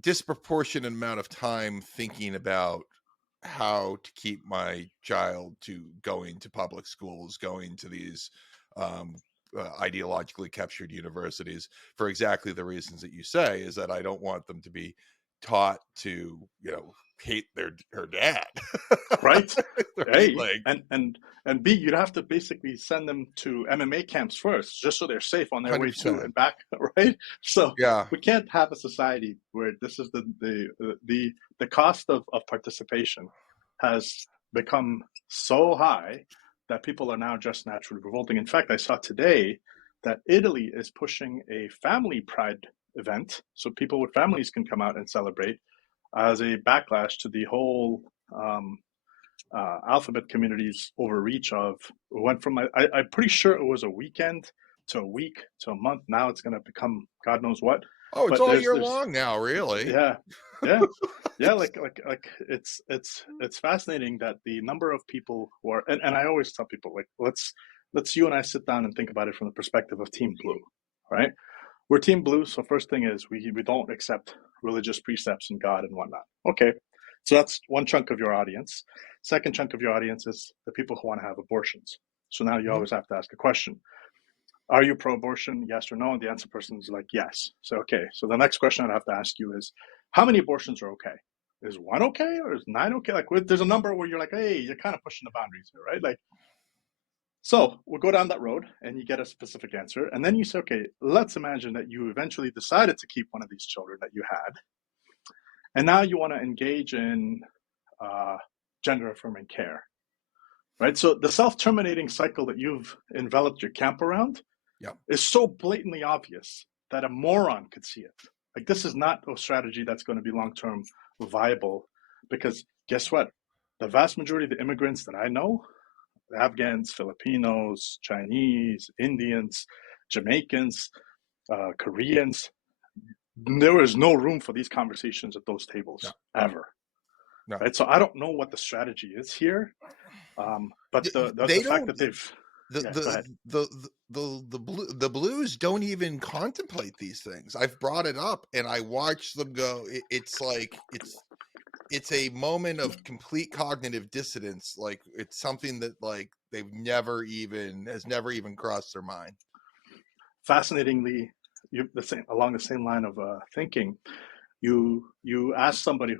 disproportionate amount of time thinking about how to keep my child to going to public schools, going to these ideologically captured universities for exactly the reasons that you say, is that I don't want them to be taught to, hate her dad. Right? Right? A Like and B, you'd have to basically send them to MMA camps first, just so they're safe on their way to 100%. and back, right? So Yeah. we can't have a society where this is the cost of participation has become so high that people are now just naturally revolting. In fact, I saw today that Italy is pushing a family pride event, so people with families can come out and celebrate as a backlash to the whole um, alphabet community's overreach of went from I'm pretty sure it was a weekend to a week to a month. Now it's going to become God knows what. Oh, it's But all there's year there's long now, really. yeah, yeah, yeah. Like it's fascinating that the number of people who are and I always tell people like let's you and I sit down and think about it from the perspective of Team Blue, right? We're Team Blue, so first thing is we don't accept religious precepts and God and whatnot. Okay, so that's one chunk of your audience. Second chunk of your audience is the people who want to have abortions. So now you Mhm. always have to ask a question: are you pro-abortion? Yes or no? And the answer person is like yes. So okay. So the next question I'd have to ask you is, how many abortions are okay? Is one okay or is nine okay? Like there's a number where you're like, hey, you're kind of pushing the boundaries here, right? Like so we'll go down that road and you get a specific answer. And then you say, okay, let's imagine that you eventually decided to keep one of these children that you had. And now you want to engage in uh, gender affirming care, right? So the self terminating cycle that you've enveloped your camp around Yeah. is so blatantly obvious that a moron could see it. Like, this is not a strategy that's going to be long term viable because guess what? The vast majority of the immigrants that I know, Afghans, Filipinos, Chinese, Indians, Jamaicans, Koreans, there is no room for these conversations at those No. tables ever. No. Right. So I don't know what the strategy is here, but the They fact don't. that they've the yeah. Go the ahead. the blues don't even contemplate these things. I've brought it up and I watch them go. It's like it's a moment of complete cognitive dissonance. Like it's something that like they've never even has never even crossed their mind. Fascinatingly, along the same line of thinking, you ask somebody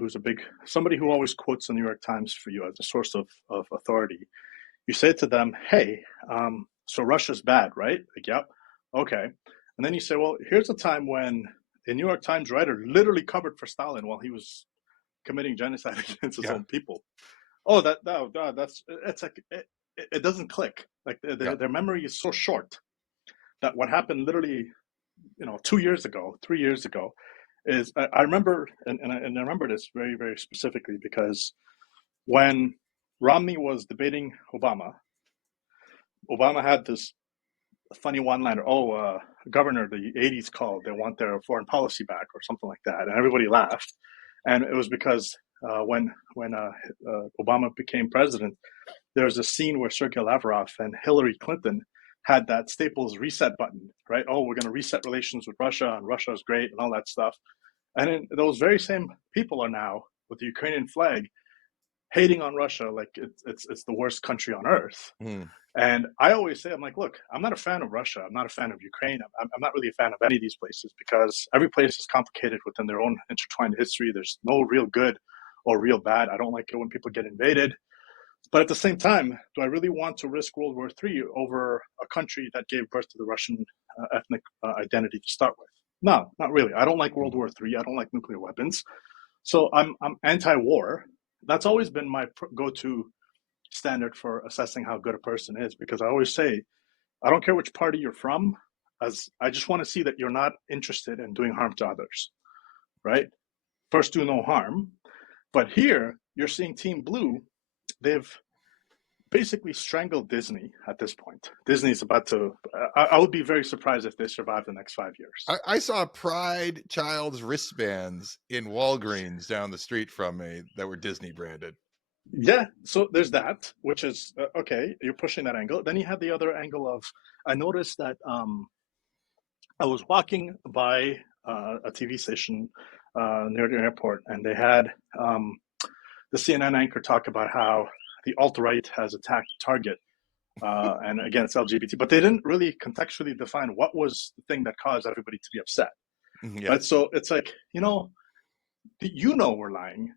somebody who always quotes the New York Times for you as a source of authority. You say to them, "Hey, so Russia's bad, right?" Like, yep, okay. And then you say, "Well, here's a time when a New York Times writer literally covered for Stalin while he was committing genocide against his Yeah, own people." Oh, that's it's like it doesn't click. Like yeah, their memory is so short that what happened literally 2 years ago, 3 years ago, is I remember, and I remember this very, very specifically because when Romney was debating Obama, Obama had this funny one-liner. Oh, Governor, the '80s called. They want their foreign policy back, or something like that, and everybody laughed. And it was because when Obama became president, there was a scene where Sergei Lavrov and Hillary Clinton had that Staples reset button, right? Oh, we're going to reset relations with Russia, and Russia is great, and all that stuff. And then those very same people are now with the Ukrainian flag hating on Russia like it's the worst country on earth. mm, And I always say, I'm like, look, I'm not a fan of Russia. I'm not a fan of Ukraine. I'm not really a fan of any of these places because every place is complicated within their own intertwined history. There's no real good or real bad. I don't like it when people get invaded. But at the same time, do I really want to risk World War III over a country that gave birth to the Russian ethnic identity to start with? No, not really. I don't like World mm. War III. I don't like nuclear weapons. So I'm anti-war. That's always been my go-to standard for assessing how good a person is because I always say I don't care which party you're from, as I just want to see that you're not interested in doing harm to others, right? First, do no harm. But here, you're seeing Team Blue. They've basically strangled Disney at this point. Disney's about to. I would be very surprised if they survive the next 5 years. I saw Pride Child's wristbands in Walgreens down the street from me that were Disney branded. Yeah, so there's that, which is okay. You're pushing that angle. Then you have the other angle of I noticed that. I was walking by a TV station near the airport, and they had the CNN anchor talk about how the alt right has attacked Target, and again, it's LGBT, but they didn't really contextually define what was the thing that caused everybody to be upset. Yeah. Right? So it's like, you know we're lying.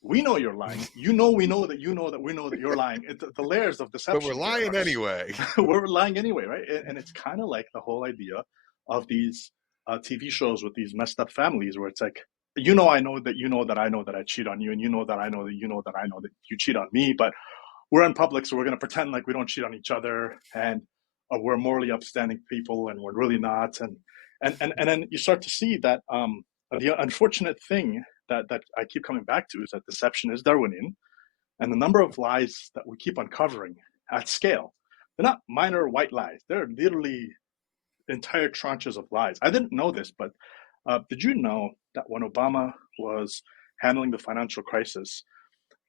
We know you're lying. We know that you know that we know that you're lying. The layers of But we're deception here lying are anyway. we're lying anyway, right? And it's kind of like the whole idea of these TV shows with these messed up families, where it's like, I know that I know that I cheat on you, and you know that I know that you know that I know that you cheat on me, but we're in public, so we're going to pretend like we don't cheat on each other, and we're morally upstanding people, and we're really not. And then you start to see that the unfortunate thing that I keep coming back to is that deception is Darwinian, and the number of lies that we keep uncovering at scale, they're not minor white lies. They're literally entire tranches of lies. I didn't know this, but did you know that when Obama was handling the financial crisis,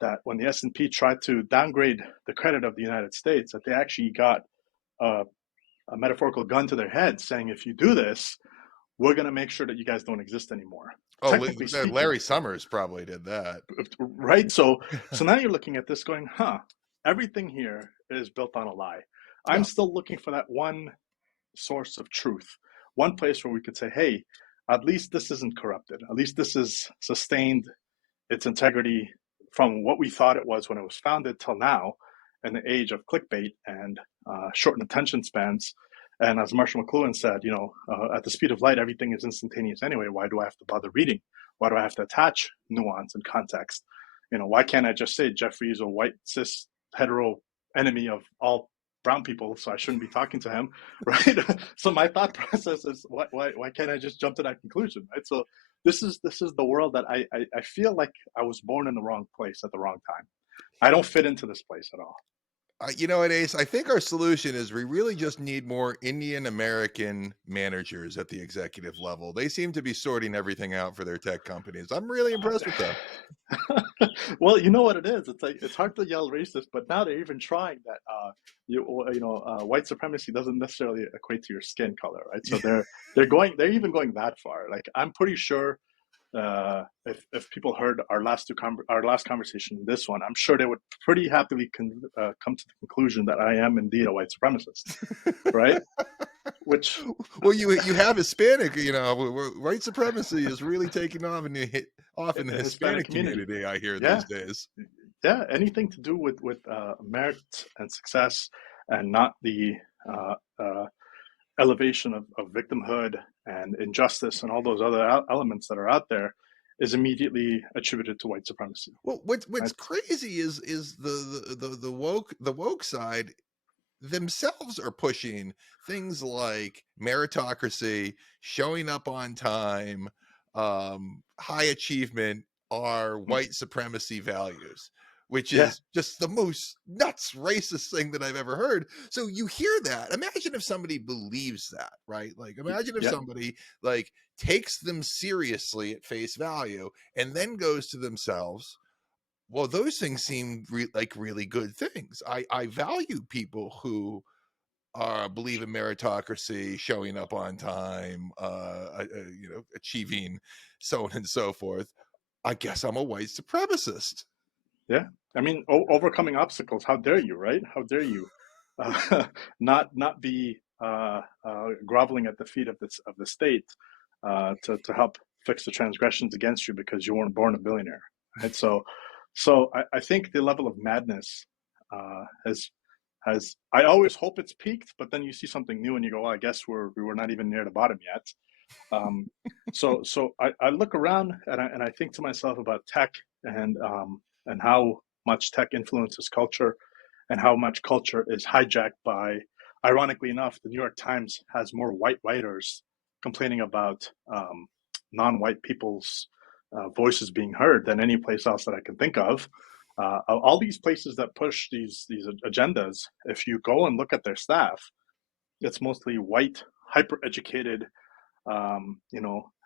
that when the S&P tried to downgrade the credit of the United States, that they actually got a, a metaphorical gun to their head saying, if you do this, we're going to make sure that you guys don't exist anymore. Oh, Technically speaking, Larry Summers probably did that. right? So now you're looking at this going, everything here is built on a lie. I'm Yeah. still looking for that one source of truth, one place where we could say, hey, at least this isn't corrupted. At least this is sustained its integrity from what we thought it was when it was founded till now, in the age of clickbait and shortened attention spans. And as Marshall McLuhan said, at the speed of light, everything is instantaneous anyway. Why do I have to bother reading? Why do I have to attach nuance and context? Why can't I just say Jeffrey's a white, cis, hetero enemy of all brown people, so I shouldn't be talking to him, right? So my thought process is, why can't I just jump to that conclusion, right? So this is the world that I feel like I was born in the wrong place at the wrong time. I don't fit into this place at all. You know what, Ace? I think our solution is we really just need more Indian American managers at the executive level. They seem to be sorting everything out for their tech companies. I'm really impressed with them. Well, you know what it is. It's like, it's hard to yell racist, but now they're even trying that. White supremacy doesn't necessarily equate to your skin color, right? So they're even going that far. Like, I'm pretty sure if people heard our last conversation, this one, I'm sure they would pretty happily come to the conclusion that I am indeed a white supremacist, right? Which, well, you have Hispanic, white supremacy is really taking off in the Hispanic community. I hear these days. Yeah, anything to do with merit and success, and not the elevation of victimhood and injustice and all those other elements that are out there, is immediately attributed to white supremacy. Well, what's crazy is the woke side themselves are pushing things like meritocracy, showing up on time, high achievement are white supremacy values, which is just the most nuts racist thing that I've ever heard. So you hear that. Imagine if somebody believes that, right? Like, imagine if somebody like takes them seriously at face value and then goes to themselves, well, those things seem like really good things. I value people who believe in meritocracy, showing up on time, achieving so on and so forth. I guess I'm a white supremacist. Yeah, I mean, overcoming obstacles. How dare you, right? How dare you not be groveling at the feet of the state to help fix the transgressions against you because you weren't born a billionaire, right? So I think the level of madness has I always hope it's peaked, but then you see something new and you go, well, I guess we were not even near the bottom yet. So I look around and I think to myself about tech and how much tech influences culture, and how much culture is hijacked by, ironically enough, the New York Times has more white writers complaining about non-white people's voices being heard than any place else that I can think of. All these places that push these agendas, if you go and look at their staff, it's mostly white, hyper-educated,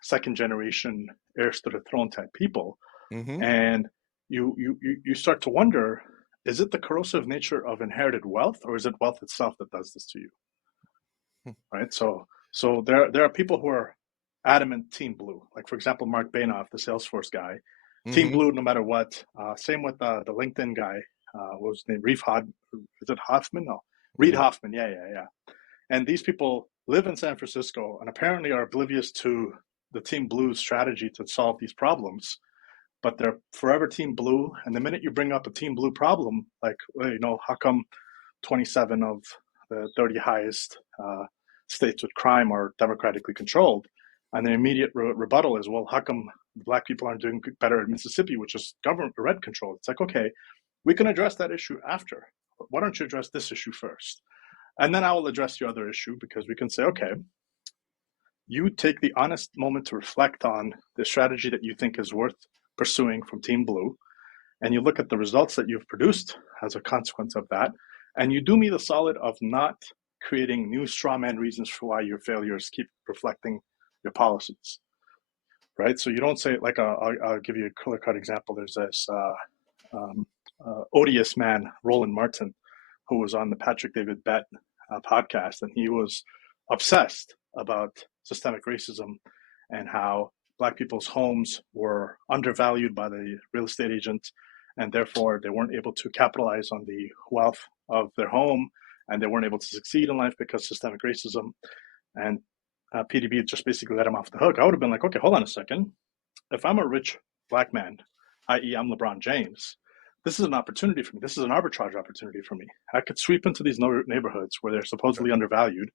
second generation heirs to the throne type people. And you start to wonder, is it the corrosive nature of inherited wealth, or is it wealth itself that does this to you? Right. So So there are people who are adamant Team Blue. Like, for example, Mark Bainoff, the Salesforce guy, Team Hmm. Blue no matter what. Same with the LinkedIn guy. What was his name? Is it Hoffman? No, Reid Yeah. Hoffman. Yeah. And these people live in San Francisco and apparently are oblivious to the Team Blue's strategy to solve these problems. But they're forever Team Blue. And the minute you bring up a Team Blue problem, like, how come 27 of the 30 highest states with crime are democratically controlled? And the immediate rebuttal is, well, how come black people aren't doing better in Mississippi, which is government red controlled? It's like, okay, we can address that issue after. But why don't you address this issue first? And then I will address your other issue, because we can say, okay, you take the honest moment to reflect on the strategy that you think is worth pursuing from Team Blue, and you look at the results that you've produced as a consequence of that, and you do me the solid of not creating new straw man reasons for why your failures keep reflecting your policies, right? So you don't say, like, I'll give you a clear cut example. There's this odious man, Roland Martin, who was on the Patrick David Bett podcast, and he was obsessed about systemic racism and how black people's homes were undervalued by the real estate agent, and therefore they weren't able to capitalize on the wealth of their home, and they weren't able to succeed in life because of systemic racism. And PDB just basically let him off the hook. I would have been like, okay, hold on a second. If I'm a rich black man, i.e., I'm LeBron James, this is an opportunity for me. This is an arbitrage opportunity for me. I could sweep into these neighborhoods where they're supposedly undervalued.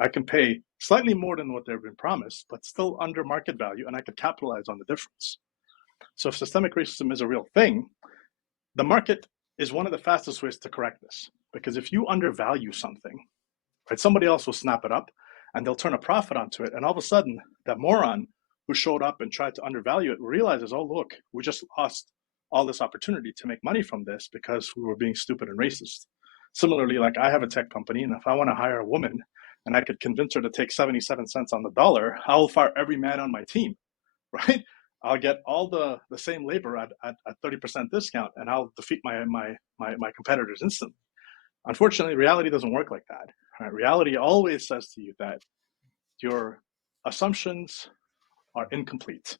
I can pay slightly more than what they've been promised, but still under market value, and I could capitalize on the difference. So if systemic racism is a real thing, the market is one of the fastest ways to correct this. Because if you undervalue something, right, somebody else will snap it up and they'll turn a profit onto it. And all of a sudden, that moron who showed up and tried to undervalue it realizes, oh, look, we just lost all this opportunity to make money from this because we were being stupid and racist. Similarly, like, I have a tech company, and if I want to hire a woman and I could convince her to take 77 cents on the dollar, I'll fire every man on my team, right? I'll get all the same labor at 30% discount, and I'll defeat my competitors instantly. Unfortunately, reality doesn't work like that. Right? Reality always says to you that your assumptions are incomplete.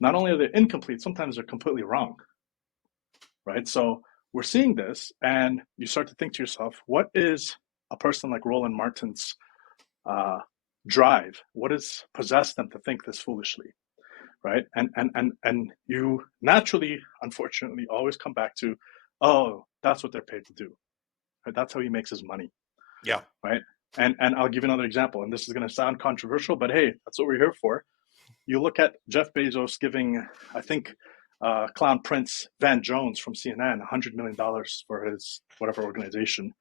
Not only are they incomplete, sometimes they're completely wrong, right? So we're seeing this, and you start to think to yourself, what is a person like Roland Martin's drive? What has possessed them to think this foolishly, right? And you naturally, unfortunately, always come back to, oh, that's what they're paid to do. Right? That's how he makes his money. Yeah. Right. And I'll give you another example, and this is going to sound controversial, but hey, that's what we're here for. You look at Jeff Bezos giving, I think, Clown Prince Van Jones from CNN $100 million for his whatever organization.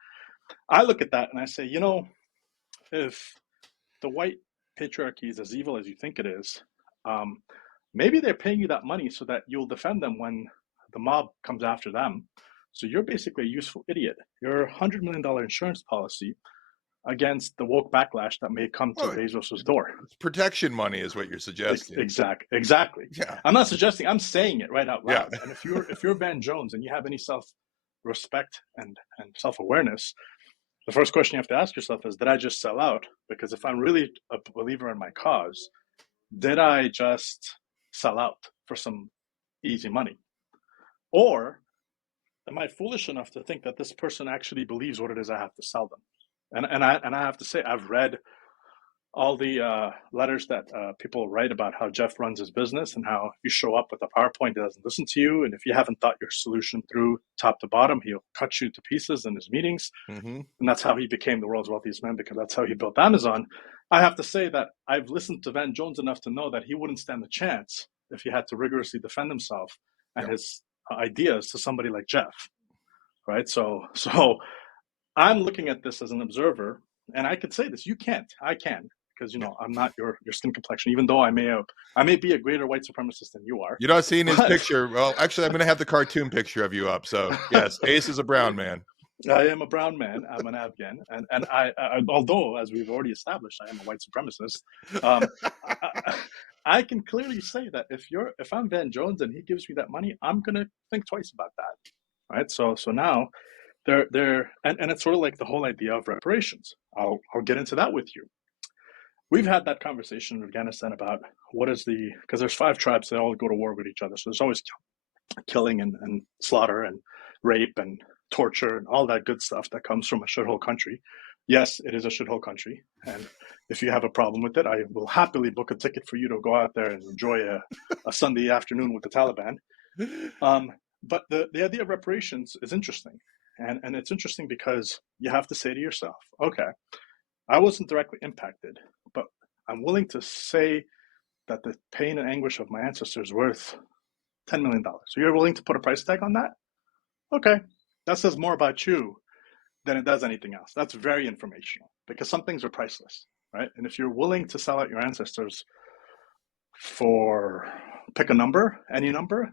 I look at that and I say, if the white patriarchy is as evil as you think it is, maybe they're paying you that money so that you'll defend them when the mob comes after them. So you're basically a useful idiot. Your $100 million insurance policy against the woke backlash that may come to Bezos's door. It's protection money is what you're suggesting. Exactly. Yeah. I'm not suggesting, I'm saying it right out loud. Yeah. And if you're Van Jones and you have any self-respect and self-awareness, the first question you have to ask yourself is, did I just sell out? Because if I'm really a believer in my cause, did I just sell out for some easy money? Or am I foolish enough to think that this person actually believes what it is I have to sell them? And I have to say, I've read all the letters that people write about how Jeff runs his business and how you show up with a PowerPoint, he doesn't listen to you. And if you haven't thought your solution through top to bottom, he'll cut you to pieces in his meetings. Mm-hmm. And that's how he became the world's wealthiest man, because that's how he built Amazon. I have to say that I've listened to Van Jones enough to know that he wouldn't stand a chance if he had to rigorously defend himself and his ideas to somebody like Jeff, right? So I'm looking at this as an observer, and I could say this. You can't. I can, because I'm not your skin complexion. Even though I may be a greater white supremacist than you are. You're not seeing his picture. Well, actually, I'm going to have the cartoon picture of you up. So yes, Ace is a brown man. I am a brown man. I'm an Afghan, and I although, as we've already established, I am a white supremacist. I can clearly say that if I'm Van Jones and he gives me that money, I'm gonna think twice about that, right? So now and it's sort of like the whole idea of reparations. I'll get into that with you. we've had that conversation in Afghanistan about what is because there's 5 tribes that all go to war with each other. So there's always killing and slaughter and rape and torture and all that good stuff that comes from a shithole country. Yes, it is a shithole country. And if you have a problem with it, I will happily book a ticket for you to go out there and enjoy a Sunday afternoon with the Taliban. But the idea of reparations is interesting. And it's interesting because you have to say to yourself, okay, I wasn't directly impacted, but I'm willing to say that the pain and anguish of my ancestors worth $10 million. So you're willing to put a price tag on that? Okay. That says more about you than it does anything else. That's very informational because some things are priceless, right? And if you're willing to sell out your ancestors for pick a number, any number,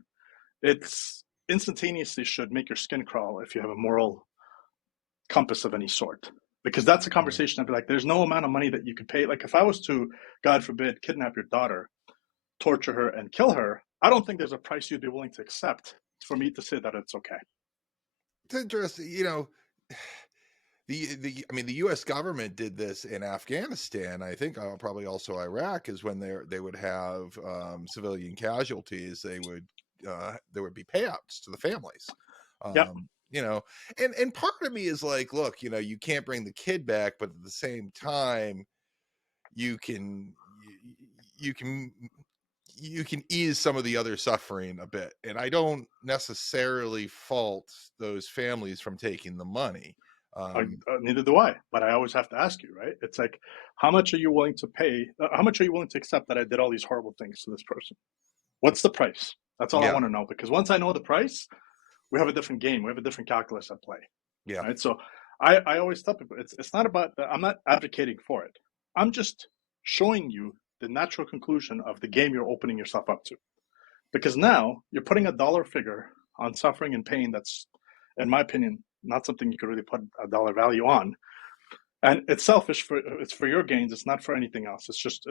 it's instantaneously should make your skin crawl if you have a moral compass of any sort. Because that's a conversation I'd be like, there's no amount of money that you could pay. Like if I was to, God forbid, kidnap your daughter, torture her and kill her, I don't think there's a price you'd be willing to accept for me to say that it's okay. It's interesting, you know, I mean, the U.S. government did this in Afghanistan. I think probably also Iraq is when they would have civilian casualties. There would be payouts to the families. Yep. You know, and part of me is like, look, you know, you can't bring the kid back, but at the same time, you can ease some of the other suffering a bit. And I don't necessarily fault those families from taking the money. Neither do I, but I always have to ask you, right? It's like, how much are you willing to pay? How much are you willing to accept that I did all these horrible things to this person? What's the price? That's all I want to know. Because once I know the price, we have a different game. We have a different calculus at play. Yeah. Right. So I always tell people it's not about I'm not advocating for it. I'm just showing you the natural conclusion of the game you're opening yourself up to. Because now you're putting a dollar figure on suffering and pain that's, in my opinion, not something you could really put a dollar value on. And it's selfish it's for your gains. It's not for anything else. It's just,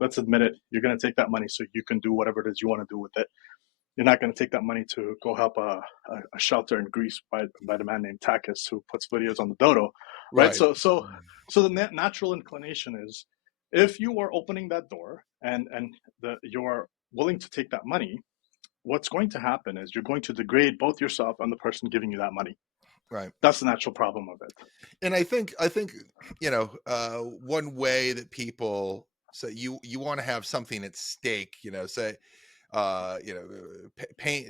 let's admit it. You're going to take that money so you can do whatever it is you want to do with it. You're not going to take that money to go help a shelter in Greece by the man named Takis who puts videos on the dodo, right? So the natural inclination is, if you are opening that door and you're willing to take that money, what's going to happen is you're going to degrade both yourself and the person giving you that money. Right. That's the natural problem of it. And I think, you know, one way that people say you want to have something at stake, you know, say, you know,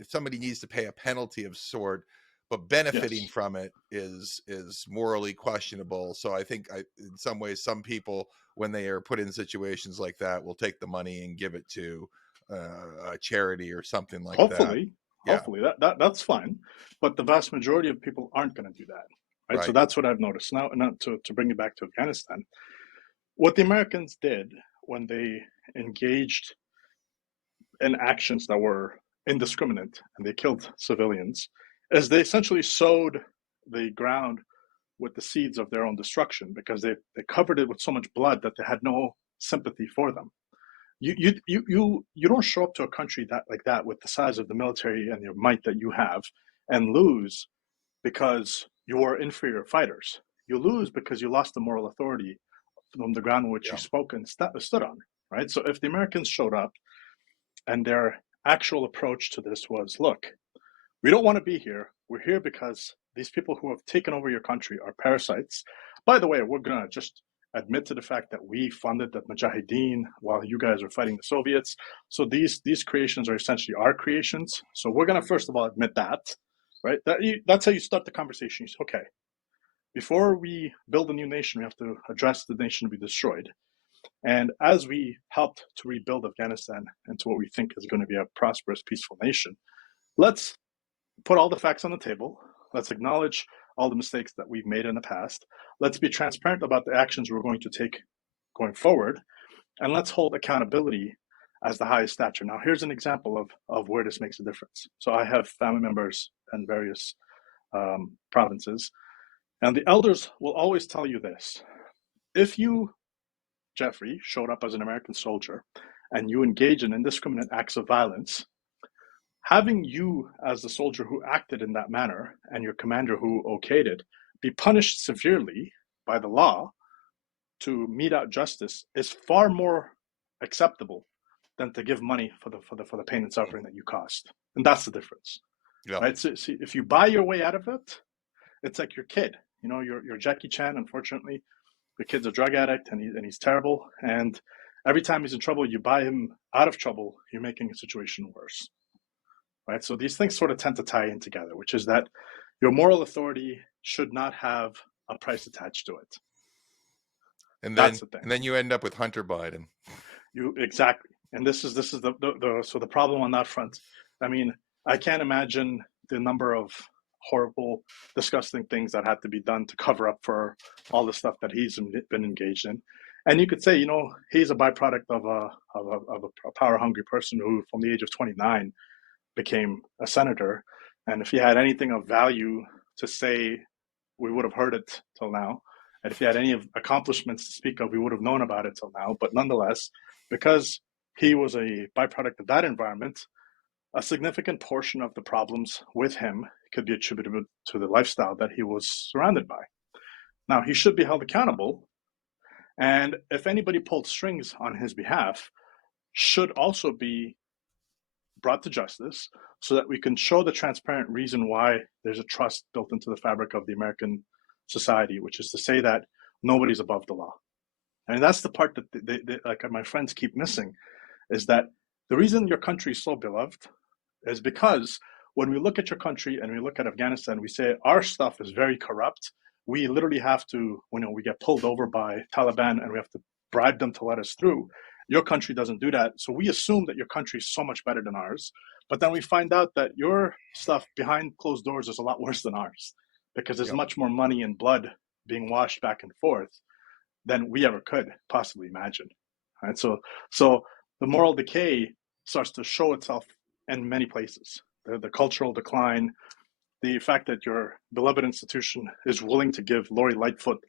somebody needs to pay a penalty of sort, but benefiting from it is morally questionable. So I think in some ways, some people, when they are put in situations like that, will take the money and give it to a charity or something like that. Hopefully that's fine, but the vast majority of people aren't going to do that, right? So that's what I've noticed. Now, to bring it back to Afghanistan, what the Americans did when they engaged in actions that were indiscriminate and they killed civilians is they essentially sowed the ground with the seeds of their own destruction, because they covered it with so much blood that they had no sympathy for them. You don't show up to a country like that with the size of the military and your might that you have and lose because you are inferior fighters. You lose because you lost the moral authority from the ground on which you spoke and stood on, right? So if the Americans showed up and their actual approach to this was, look, we don't want to be here. We're here because these people who have taken over your country are parasites. By the way, we're going to just admit to the fact that we funded the Mujahideen while you guys are fighting the Soviets. So these creations are essentially our creations. So we're going to, first of all, admit that, right? That's how you start the conversation. You say, okay, before we build a new nation, we have to address the nation we destroyed. And as we helped to rebuild Afghanistan into what we think is going to be a prosperous, peaceful nation, let's put all the facts on the table. Let's acknowledge all the mistakes that we've made in the past. Let's be transparent about the actions we're going to take going forward. And let's hold accountability as the highest stature. Now, here's an example of where this makes a difference. So I have family members in various provinces, and the elders will always tell you this. If you, Jeffrey, showed up as an American soldier and you engage in indiscriminate acts of violence, having you as the soldier who acted in that manner and your commander who okayed it be punished severely by the law to mete out justice is far more acceptable than to give money for the pain and suffering that you caused. And that's the difference, Yeah. right? So if you buy your way out of it, it's like your kid. You know, your Jackie Chan, unfortunately, the kid's a drug addict and he's terrible. And every time he's in trouble, you buy him out of trouble, you're making a situation worse, right? So these things sort of tend to tie in together, which is that your moral authority should not have a price attached to it. And That's the thing. then you end up with Hunter Biden. Exactly. And this is the problem on that front. I mean, I can't imagine the number of horrible, disgusting things that had to be done to cover up for all the stuff that he's been engaged in. And you could say, you know, he's a byproduct of a power-hungry person who, from the age of 29, became a senator. And if he had anything of value to say, we would have heard it till now. And if he had any accomplishments to speak of, we would have known about it till now. But nonetheless, because he was a byproduct of that environment, a significant portion of the problems with him could be attributed to the lifestyle that he was surrounded by. Now, he should be held accountable. And if anybody pulled strings on his behalf, should also be brought to justice so that we can show the transparent reason why there's a trust built into the fabric of the American society, which is to say that nobody's above the law. And that's the part that they like my friends keep missing, is that the reason your country is so beloved is because when we look at your country and we look at Afghanistan, we say our stuff is very corrupt. We literally have to, we get pulled over by Taliban and we have to bribe them to let us through. Your country doesn't do that. So we assume that your country is so much better than ours. But then we find out that your stuff behind closed doors is a lot worse than ours, because there's much more money and blood being washed back and forth than we ever could possibly imagine. Right? So the moral decay starts to show itself in many places. The cultural decline, the fact that your beloved institution is willing to give Lori Lightfoot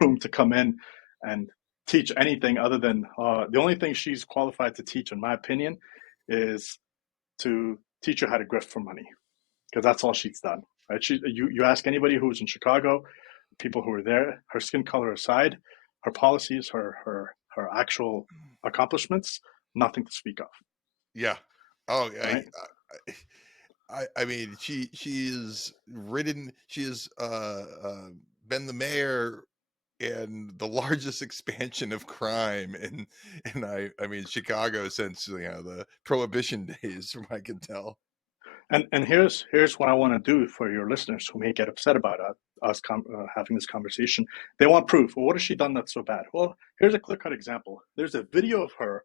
room to come in and teach anything other than the only thing she's qualified to teach, in my opinion, is to teach you how to grift for money, because that's all she's done. Right? You ask anybody who was in Chicago, people who were there, her skin color aside, her policies, her actual accomplishments, nothing to speak of. Yeah. Oh, right? I mean, she's ridden. She has been the mayor and the largest expansion of crime in I mean Chicago since the Prohibition days, from I can tell. And here's what I want to do for your listeners who may get upset about us having this conversation. They want proof. Well, what has she done that's so bad? Well, here's a clear-cut example. There's a video of her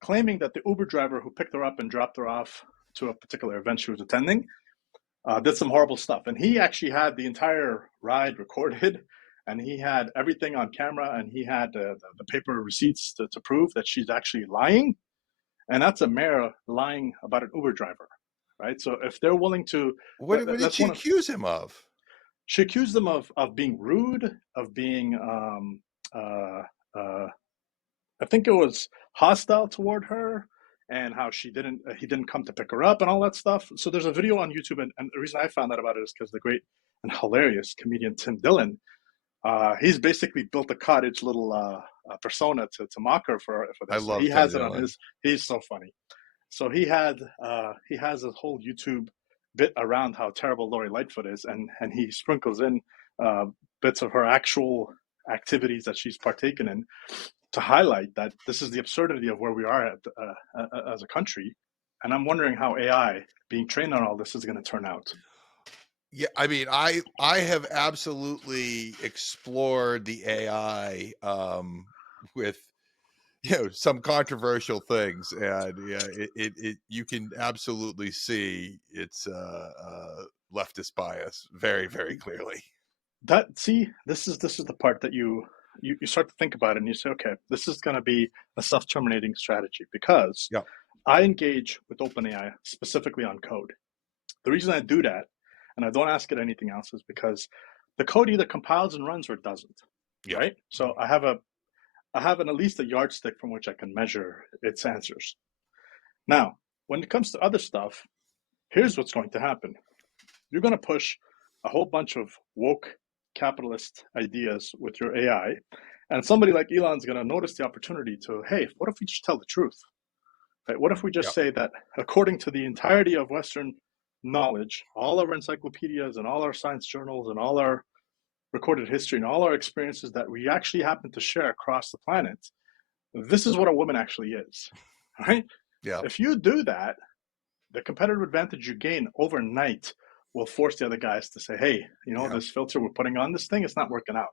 claiming that the Uber driver who picked her up and dropped her off to a particular event she was attending did some horrible stuff. And he actually had the entire ride recorded, and he had everything on camera, and he had the paper receipts to prove that she's actually lying. And that's a mayor lying about an Uber driver. Right, so if they're willing to, what did she accuse him of? She accused them of being rude, of being, I think it was hostile toward her, and how he didn't come to pick her up and all that stuff. So there's a video on YouTube, and the reason I found out about it is because the great and hilarious comedian Tim Dillon, he's basically built a cottage little persona to mock her for this. I love he Tim has Dillon. It on his. He's so funny. So he has a whole YouTube bit around how terrible Lori Lightfoot is, and he sprinkles in bits of her actual activities that she's partaken in to highlight that this is the absurdity of where we are as a country. And I'm wondering how AI being trained on all this is going to turn out. Yeah, I mean, I have absolutely explored the AI with some controversial things, and it you can absolutely see it's leftist bias very, very clearly. This is the part that you start to think about it, and you say, okay, this is going to be a self-terminating strategy, because I engage with OpenAI specifically on code. The reason I do that, and I don't ask it anything else, is because the code either compiles and runs or it doesn't. Right? So I have at least a yardstick from which I can measure its answers. Now, when it comes to other stuff, here's what's going to happen. You're going to push a whole bunch of woke capitalist ideas with your AI, and somebody like Elon's going to notice the opportunity to, hey, what if we just tell the truth? Right? What if we just Yep. say that according to the entirety of Western knowledge, all our encyclopedias and all our science journals and all our recorded history and all our experiences that we actually happen to share across the planet, this is what a woman actually is, right? Yeah. If you do that, the competitive advantage you gain overnight will force the other guys to say, hey, Yeah. this filter we're putting on this thing, it's not working out.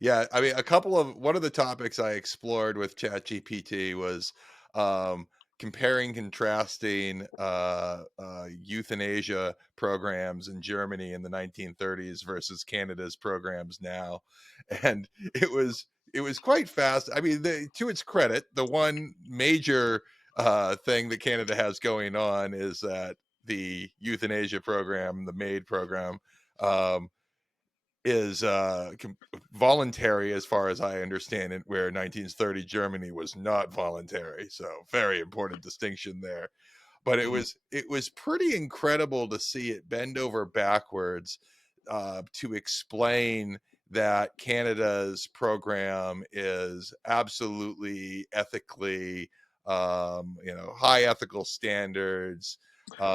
Yeah, I mean, one of the topics I explored with ChatGPT was um, comparing, contrasting euthanasia programs in Germany in the 1930s versus Canada's programs now, and it was quite fast. I mean, to its credit, the one major thing that Canada has going on is that the euthanasia program, the MAID program. Um, is voluntary as far as I understand it, where 1930 Germany was not voluntary. So very important distinction there. But Mm-hmm. it was pretty incredible to see it bend over backwards to explain that Canada's program is absolutely ethically, high ethical standards.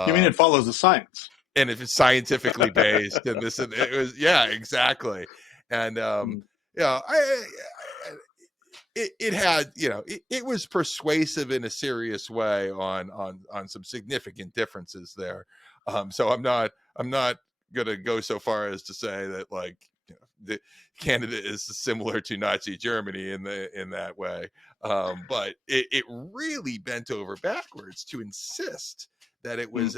You mean it Um, follows the science? and if it's scientifically based and this and it was, yeah, exactly. And Mm. it had, it was persuasive in a serious way on some significant differences there. So I'm not gonna go so far as to say that, like, the Canada is similar to Nazi Germany in that way. But it really bent over backwards to insist that it Mm. was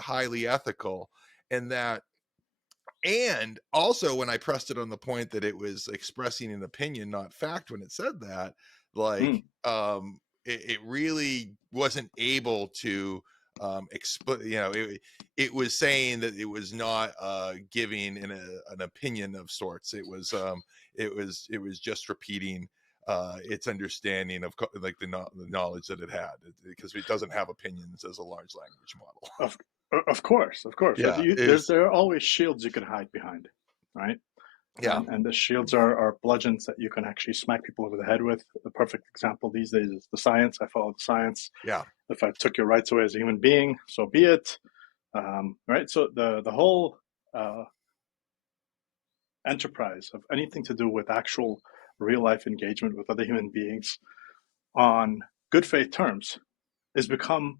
highly ethical, and that, and also when I pressed it on the point that it was expressing an opinion, not fact, when it said that, like, Mm. it really wasn't able to it was saying that it was not giving an opinion of sorts. It was just repeating its understanding of like the knowledge that it had, because it doesn't have opinions as a large language model. Of, of course, of course. But Yeah, there are always shields you can hide behind, right? yeah, And the shields are bludgeons that you can actually smack people over the head with. The perfect example these days is the science. I follow the science. yeah, If I took your rights away as a human being, so be it. Right. So the whole uh, enterprise of anything to do with actual real life engagement with other human beings on good faith terms has become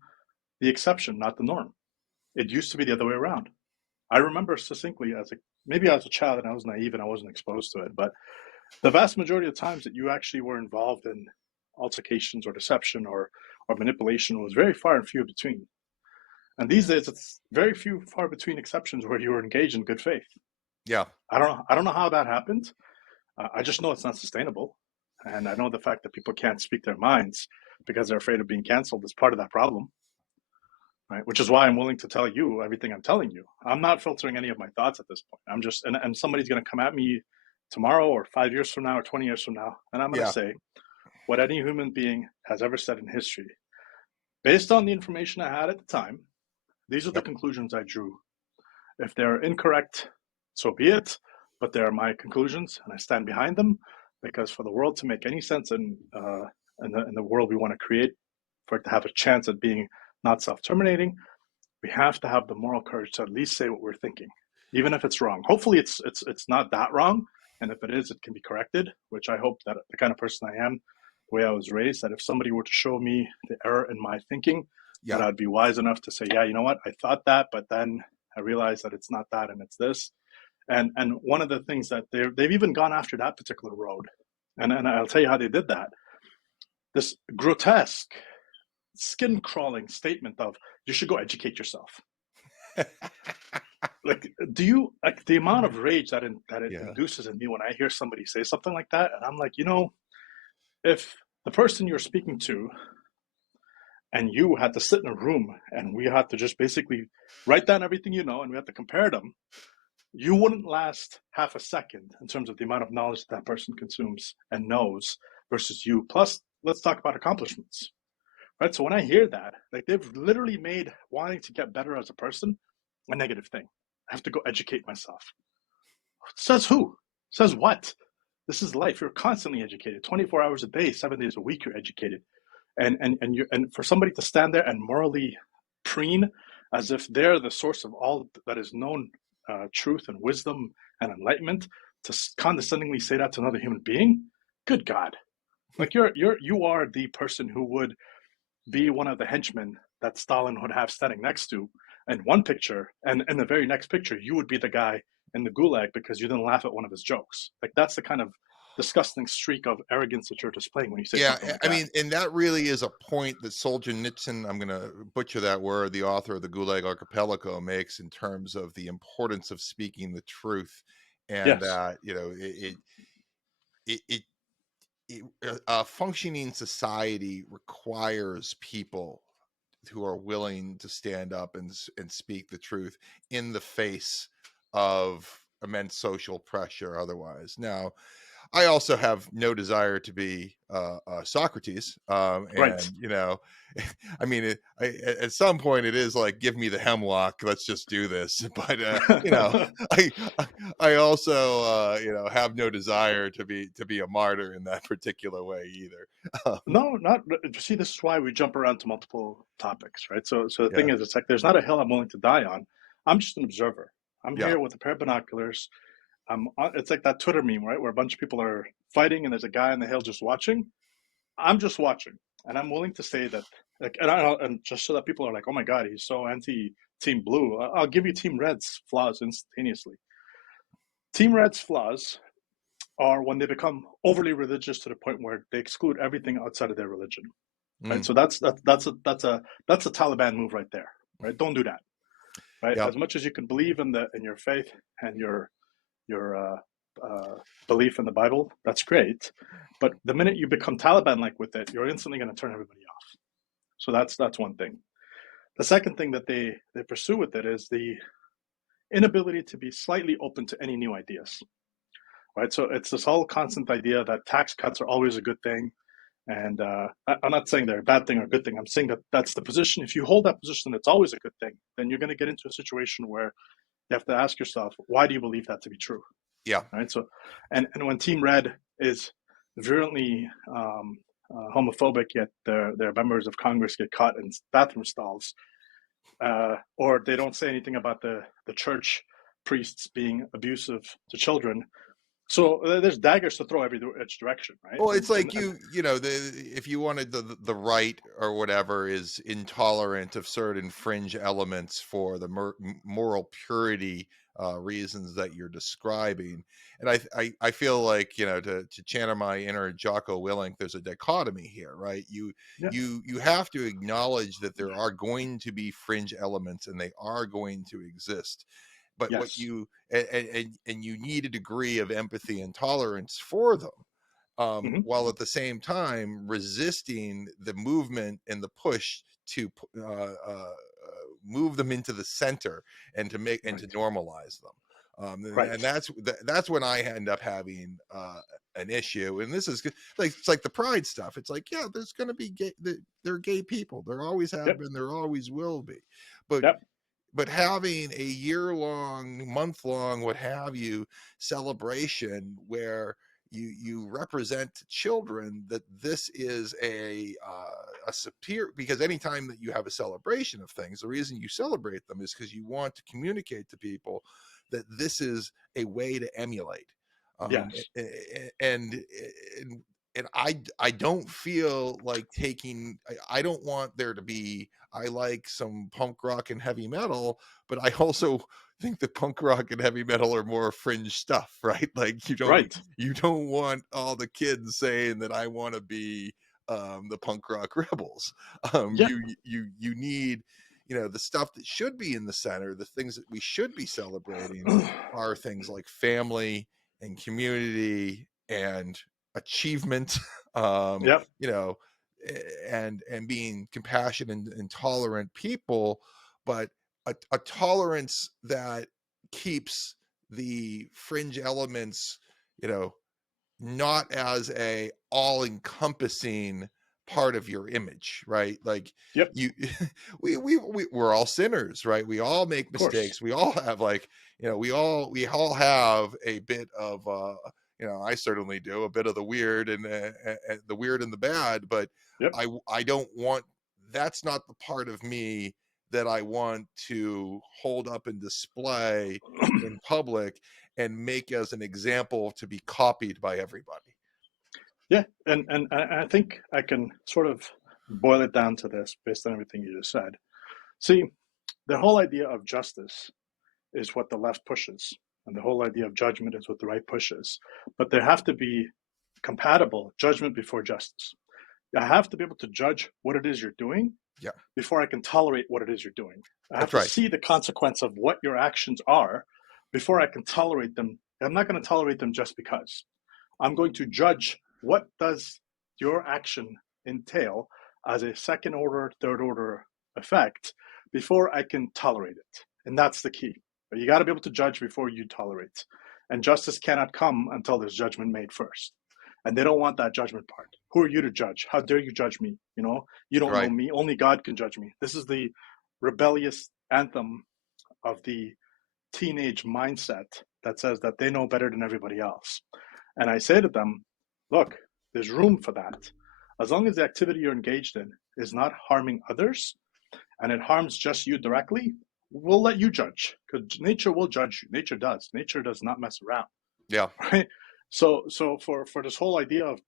the exception, not the norm. It used to be the other way around. I remember succinctly maybe as a child and I was naive and I wasn't exposed to it, but the vast majority of times that you actually were involved in altercations or deception or manipulation was very far and few between. And these days, it's very few far between exceptions where you were engaged in good faith. yeah. I don't know how that happened. I just know it's not sustainable, and I know the fact that people can't speak their minds because they're afraid of being canceled is part of that problem. Right, which is why I'm willing to tell you everything I'm telling you. I'm not filtering any of my thoughts at this point. I'm just, and somebody's going to come at me tomorrow or 5 years from now or 20 years from now, and I'm going to Yeah, say what any human being has ever said in history. Based on the information I had at the time, these are the yep, conclusions I drew. If they're incorrect, so be it, but they're my conclusions and I stand behind them, because for the world to make any sense in the world we want to create, for it to have a chance at being not self-terminating, we have to have the moral courage to at least say what we're thinking, even if it's wrong. Hopefully, it's not that wrong, and if it is, it can be corrected. Which I hope that the kind of person I am, the way I was raised, that if somebody were to show me the error in my thinking, that yeah, I'd be wise enough to say, yeah, you know what, I thought that, but then I realized that it's not that and it's this. And one of the things that they've even gone after that particular road, and I'll tell you how they did that. This grotesque, skin crawling statement of you should go educate yourself. Like, do you like the amount of rage that it yeah, induces in me when I hear somebody say something like that? And I'm like, if the person you're speaking to and you had to sit in a room and we had to just basically write down everything you know and we had to compare them, you wouldn't last half a second in terms of the amount of knowledge that person consumes and knows versus you. Plus, let's talk about accomplishments, right? So when I hear that, like, they've literally made wanting to get better as a person a negative thing. I have to go educate myself. Says who? Says what? This is life. You're constantly educated, 24 hours a day, 7 days a week. You're educated, and for somebody to stand there and morally preen as if they're the source of all that is known truth and wisdom and enlightenment, to condescendingly say that to another human being, good God! Like you are the person who would be one of the henchmen that Stalin would have standing next to in one picture, and in the very next picture, you would be the guy in the gulag because you didn't laugh at one of his jokes. Like that's the kind of disgusting streak of arrogance that you're displaying when you say Yeah, something like I that. mean, and that really is a point that Solzhenitsyn, I'm gonna butcher that word, the author of the Gulag Archipelago, makes in terms of the importance of speaking the truth, and Yes. that, it it a functioning society requires people who are willing to stand up and speak the truth in the face of immense social pressure otherwise. Now, I also have no desire to be Socrates, Right. and I mean, at some point, it is like, give me the hemlock, let's just do this. But I I also have no desire to be a martyr in that particular way either. Um, No, not see. This is why we jump around to multiple topics, right? So the thing yeah, is, it's like there's not a hill I'm willing to die on. I'm just an observer. I'm yeah, here with a pair of binoculars. It's like that Twitter meme, right, where a bunch of people are fighting and there's a guy on the hill just watching. I'm just watching, and I'm willing to say that, like, and just so that people are like, oh my god, he's so anti Team Blue. I'll give you Team Red's flaws instantaneously. Team Red's flaws are when they become overly religious to the point where they exclude everything outside of their religion. Right, mm, so that's a Taliban move right there. Right, don't do that. Right, yeah. as much as you can believe in your faith and your belief in the Bible, that's great. But the minute you become Taliban like with it, you're instantly going to turn everybody off. So that's one thing. The second thing that they pursue with it is the inability to be slightly open to any new ideas. Right, so it's this whole constant idea that tax cuts are always a good thing. And I'm not saying they're a bad thing or a good thing. I'm saying that that's the position. If you hold that position, it's always a good thing. Then you're going to get into a situation where you have to ask yourself, why do you believe that to be true? Yeah. Right. So, and when Team Red is virulently homophobic, yet their members of Congress get caught in bathroom stalls, or they don't say anything about the church priests being abusive to children. So there's daggers to throw every which direction, right? Well, And it's like and if you wanted the right or whatever is intolerant of certain fringe elements for the moral purity reasons that you're describing, and I feel like to channel my inner Jocko Willink, there's a dichotomy here, right? yeah, You have to acknowledge that there are going to be fringe elements and they are going to exist, but what yes, you and you need a degree of empathy and tolerance for them, hmm, while at the same time resisting the movement and the push to move them into the center and to make and to right, normalize them. And right, that's when I end up having an issue. And this is like, it's like the pride stuff. It's like, yeah, there's going to be gay. There are gay people. There always have yep, been. There always will be. But yep, having a year-long, month-long, what have you, celebration where you represent to children that this is a superior, because anytime that you have a celebration of things, the reason you celebrate them is because you want to communicate to people that this is a way to emulate. um, yes, and and and I don't feel like taking, I don't want there to be, I like some punk rock and heavy metal, but I also think that punk rock and heavy metal are more fringe stuff, right? Like right, you don't want all the kids saying that I want to be the punk rock rebels. yeah, You need, the stuff that should be in the center, the things that we should be celebrating are things like family and community and achievement, um, yep, you know, and being compassionate and tolerant people, but a tolerance that keeps the fringe elements, you know, not as a all encompassing part of your image, right? Like Yep. you we're all sinners, right? We all make Of course. mistakes. We all have like, we all have a bit of I certainly do a bit of the weird and the weird and the bad, but Yep. I don't want that's not the part of me that I want to hold up and display in public and make as an example to be copied by everybody. Yeah, and I think I can sort of boil it down to this based on everything you just said. See, the whole idea of justice is what the left pushes, and the whole idea of judgment is what the right pushes. But there have to be compatible judgment before justice. I have to be able to judge what it is you're doing Yeah, before I can tolerate what it is you're doing. I have that's to right. see the consequence of what your actions are before I can tolerate them. I'm not going to tolerate them just because. I'm going to judge what does your action entail as a second order, third order effect before I can tolerate it. And that's the key. You got to be able to judge before you tolerate. And justice cannot come until there's judgment made first. And they don't want that judgment part. Who are you to judge? How dare you judge me? You don't know Right. me. Only God can judge me. This is the rebellious anthem of the teenage mindset that says that they know better than everybody else. And I say to them, look, there's room for that. As long as the activity you're engaged in is not harming others and it harms just you directly, we'll let you judge because nature will judge you. Nature does. Nature does not mess around, Yeah. right? So for this whole idea of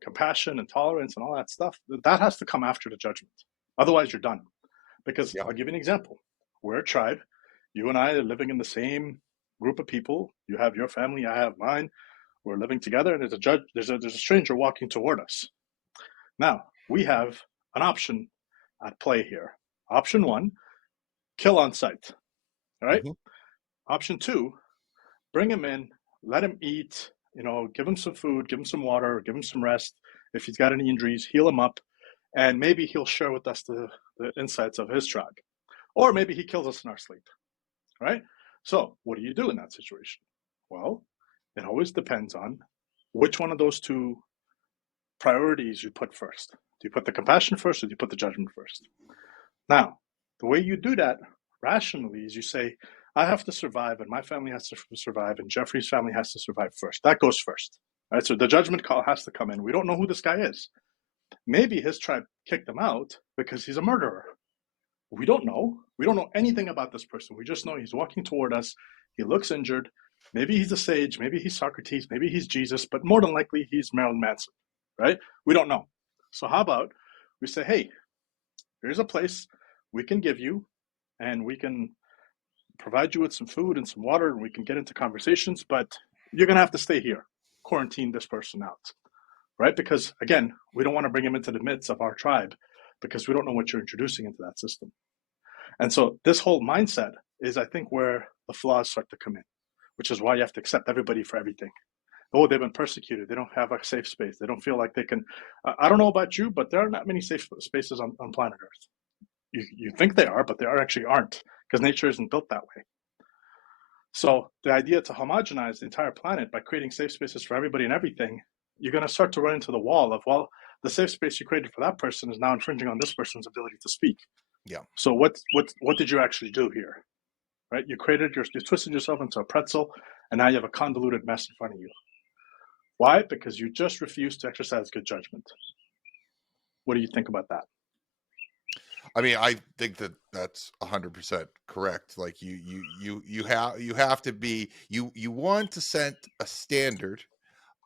compassion and tolerance and all that stuff, that has to come after the judgment. Otherwise, you're done. Because Yeah. I'll give you an example. We're a tribe. You and I are living in the same group of people. You have your family, I have mine. We're living together, and there's a stranger walking toward us. Now we have an option at play here. Option one: kill on sight. All right. Mhm. Option two: bring him in, let him eat. Give him some food, give him some water, give him some rest. If he's got any injuries, heal him up, and maybe he'll share with us the insights of his tribe. Or maybe he kills us in our sleep, right? So, what do you do in that situation? Well, it always depends on which one of those two priorities you put first. Do you put the compassion first or do you put the judgment first? Now, the way you do that rationally is you say, I have to survive and my family has to survive and Jeffrey's family has to survive first. That goes first. Right? So the judgment call has to come in. We don't know who this guy is. Maybe his tribe kicked him out because he's a murderer. We don't know. We don't know anything about this person. We just know he's walking toward us. He looks injured. Maybe he's a sage. Maybe he's Socrates. Maybe he's Jesus. But more than likely, he's Marilyn Manson, right? We don't know. So how about we say, hey, here's a place we can give you, and we can provide you with some food and some water, and we can get into conversations, but you're going to have to stay here, quarantine this person out, right? Because again, we don't want to bring him into the midst of our tribe because we don't know what you're introducing into that system. And so this whole mindset is, I think, where the flaws start to come in, which is why you have to accept everybody for everything. Oh, they've been persecuted. They don't have a safe space. They don't feel like they can. I don't know about you, but there are not many safe spaces on planet Earth. You think they are, but they actually aren't because nature isn't built that way. So the idea to homogenize the entire planet by creating safe spaces for everybody and everything, you're going to start to run into the wall of, well, the safe space you created for that person is now infringing on this person's ability to speak. Yeah. So what did you actually do here? Right? You twisted yourself into a pretzel, and now you have a convoluted mess in front of you. Why? Because you just refuse to exercise good judgment. What do you think about that? I mean, I think that that's 100% correct. Like you have to be you want to set a standard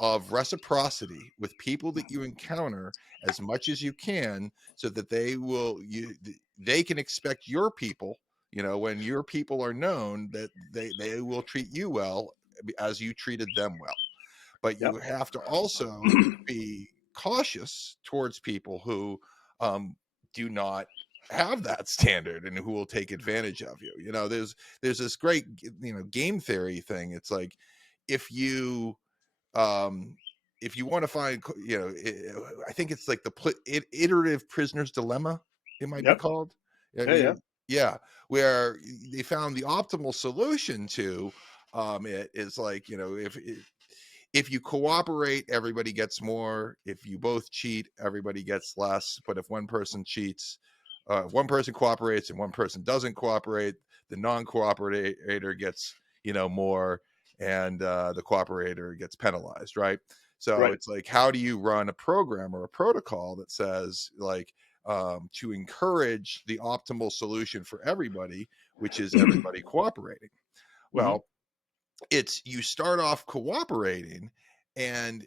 of reciprocity with people that you encounter as much as you can so that they can expect your people, when your people are known, that they will treat you well as you treated them well. But Yep. you have to also be cautious towards people who do not have that standard and who will take advantage of you. There's this great game theory thing. It's like if you um want to find, I think it's like the iterative prisoner's dilemma, it might be Yep. called. Yeah. Yeah. Yeah, where they found the optimal solution to it is like, if you cooperate, everybody gets more. If you both cheat, everybody gets less. But if one person cheats, one person cooperates and one person doesn't cooperate, the non-cooperator gets, more, and the cooperator gets penalized, right? So Right. it's like, how do you run a program or a protocol that says, like, to encourage the optimal solution for everybody, which is everybody cooperating? Hmm. Well, it's, you start off cooperating, and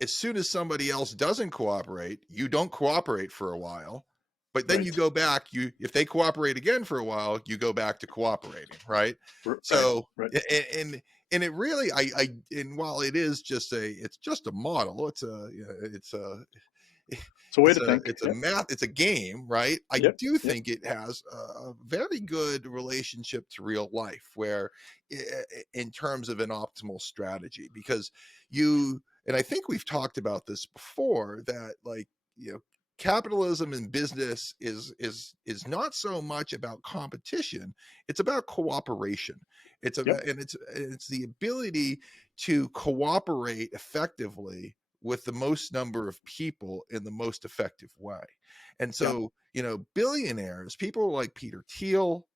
as soon as somebody else doesn't cooperate, you don't cooperate for a while, but then you Right. go back, if they cooperate again for a while, you go back to cooperating, right? Right. So, Right. and it really, and while it's just a model, It's a way it's to a think. it's a Yep. math it's a game, right? I Yep. do Yep. think it has a very good relationship to real life, where in terms of an optimal strategy, because and I think we've talked about this before, that, like, capitalism and business is not so much about competition, it's about cooperation. It's Yep. about, and it's the ability to cooperate effectively with the most number of people in the most effective way. And Yep. so, billionaires, people like Peter Thiel,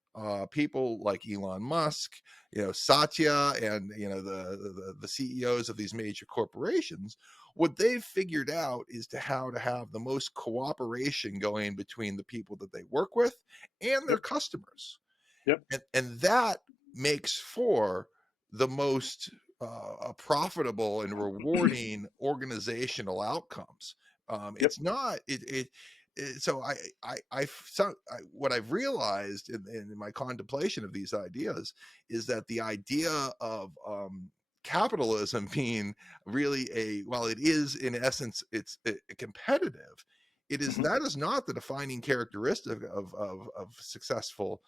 people like Elon Musk, Satya, and the CEOs of these major corporations, what they've figured out is how to have the most cooperation going between the people that they work with and their Yep. customers. Yep. And that makes for the most profitable and rewarding organizational outcomes. Yep. It's not so what I've realized in my contemplation of these ideas is that the idea of capitalism being really while it is in essence it's a competitive, Hmm. that is not the defining characteristic of successful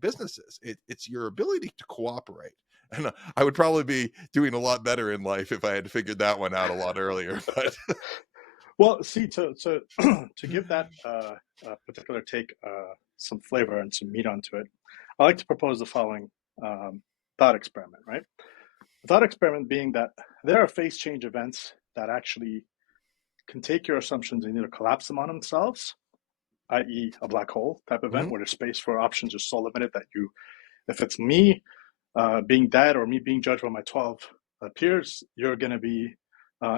businesses. It's your ability to cooperate. And I would probably be doing a lot better in life if I had figured that one out a lot earlier. But Well, see, to to give that particular take some flavor and some meat onto it, I like to propose the following um, thought experiment. Right, the thought experiment being that there are phase change events that actually can take your assumptions and either collapse them on themselves, i.e., a black hole type event Mhm. where the space for options is so limited that if it's me being dead or me being judged by my 12 peers, you're going to be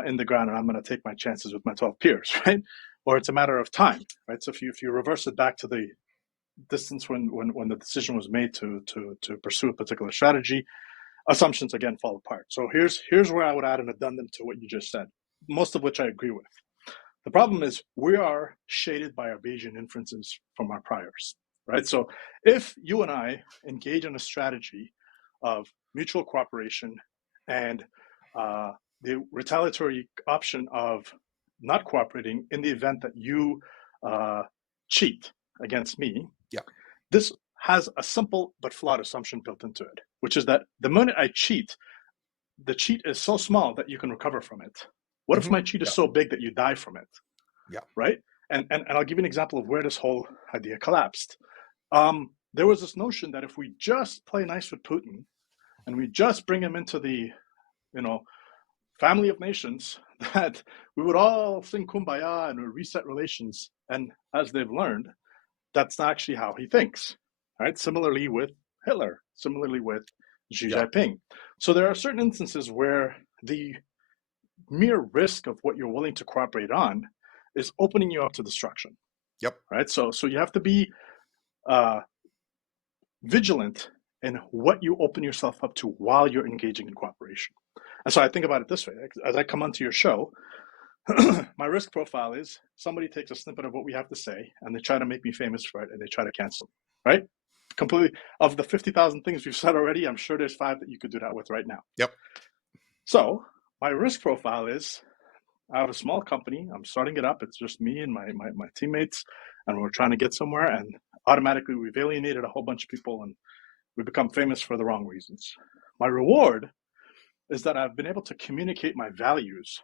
in the ground and I'm going to take my chances with my 12 peers, right? Or it's a matter of time, right? So if you reverse it back to the distance when the decision was made to pursue a particular strategy, assumptions again fall apart. So here's where I would add an addendum to what you just said, most of which I agree with. The problem is we are shaded by our Bayesian inferences from our priors, right? So if you and I engage in a strategy of mutual cooperation and uh, the retaliatory option of not cooperating in the event that you uh, cheat against me, Yeah. this has a simple but flawed assumption built into it, which is that the minute I cheat, the cheat is so small that you can recover from it. What if Mhm. my cheat is Yeah. so big that you die from it? Yeah. Right? And I'll give you an example of where this whole idea collapsed. There was this notion that if we just play nice with Putin and we just bring him into the you know family of nations, that we would all sing kumbaya and reset relations. And as they've learned, that's not actually how he thinks. Right? Similarly with Hitler. Similarly with Xi Yeah. Jinping. So there are certain instances where the mere risk of what you're willing to cooperate on is opening you up to destruction, Yep. right? So you have to be uh, vigilant in what you open yourself up to while you're engaging in cooperation. And so I think about it this way: as I come onto your show, my risk profile is somebody takes a snippet of what we have to say and they try to make me famous for it and they try to cancel, right? Completely. Of the 50,000 things we've said already, I'm sure there's 5 that you could do that with right now. Yep. So my risk profile is I have a small company. I'm starting it up. It's just me and my teammates, and we're trying to get somewhere. And automatically, we've alienated a whole bunch of people, and we become famous for the wrong reasons. My reward is that I've been able to communicate my values,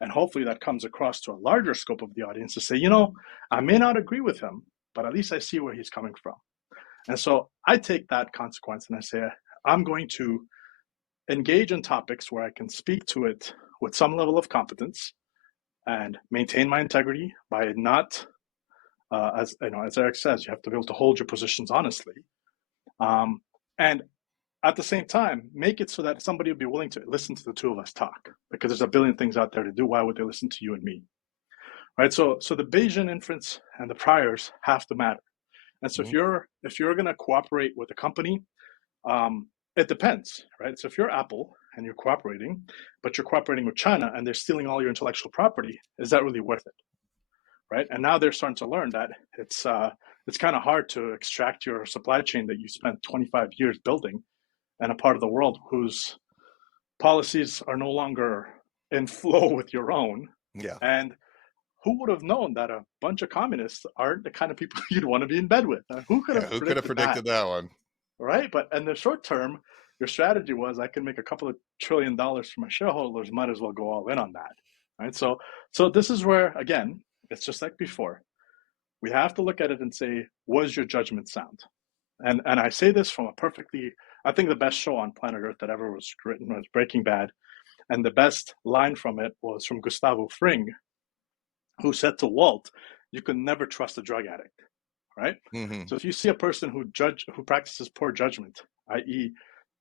and hopefully, that comes across to a larger scope of the audience to say, I may not agree with him, but at least I see where he's coming from. And so I take that consequence and I say, I'm going to engage in topics where I can speak to it with some level of competence and maintain my integrity by not, as you know, as Eric says, you have to be able to hold your positions honestly, and at the same time, make it so that somebody would be willing to listen to the two of us talk, because there's a billion things out there to do. Why would they listen to you and me? Right. So the Bayesian inference and the priors have to matter. And so if you're going to cooperate with a company, it depends, right? So if you're Apple and you're cooperating, but you're cooperating with China and they're stealing all your intellectual property, is that really worth it? Right. And now they're starting to learn that it's kind of hard to extract your supply chain that you spent 25 years building in a part of the world whose policies are no longer in flow with your own. Yeah. And who would have known that a bunch of communists aren't the kind of people you'd want to be in bed with? Who could have predicted that one? Right. But in the short term, your strategy was, I can make a couple of $1 trillion for my shareholders, might as well go all in on that. Right. So this is where, again, it's just like before. We have to look at it and say, was your judgment sound? And I say this from I think the best show on planet Earth that ever was written was Breaking Bad. And the best line from it was from Gustavo Fring, who said to Walt, you can never trust a drug addict, right? Mm-hmm. So if you see a person who practices poor judgment, i.e.,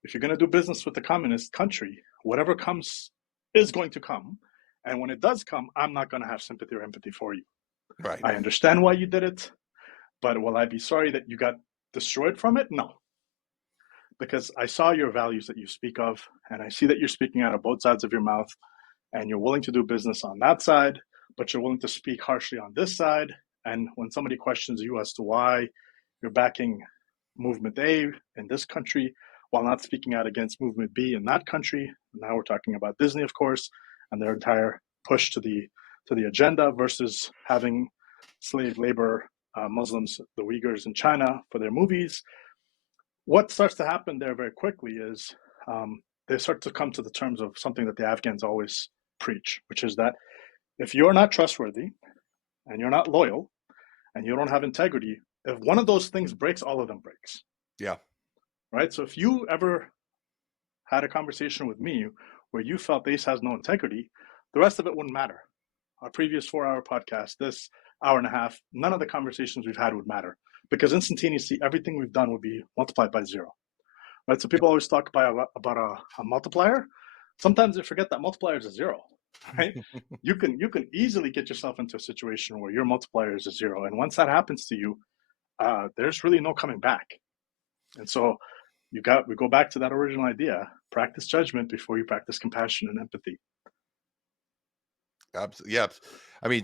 if you're going to do business with a communist country, whatever comes is going to come. And when it does come, I'm not going to have sympathy or empathy for you. Right. I understand why you did it, but will I be sorry that you got destroyed from it? No. Because I saw your values that you speak of, and I see that you're speaking out of both sides of your mouth, and you're willing to do business on that side, but you're willing to speak harshly on this side. And when somebody questions you as to why you're backing movement A in this country while not speaking out against movement B in that country, now we're talking about Disney, of course, and their entire push to the agenda versus having slave labor Muslims, the Uyghurs in China, for their movies. What starts to happen there very quickly is they start to come to the terms of something that the Afghans always preach, which is that if you're not trustworthy and you're not loyal and you don't have integrity, if one of those things breaks, all of them breaks. Yeah. Right. So if you ever had a conversation with me where you felt Ace has no integrity, the rest of it wouldn't matter. Our previous 4-hour podcast, this hour and a half, none of the conversations we've had would matter, because instantaneously everything we've done would be multiplied by 0. Right. So people always talk about a multiplier. Sometimes they forget that multiplier is a 0. Right? You can easily get yourself into a situation where your multiplier is a 0, and once that happens to you, there's really no coming back. And so we go back to that original idea: practice judgment before you practice compassion and empathy. Absolutely. Yeah. I mean,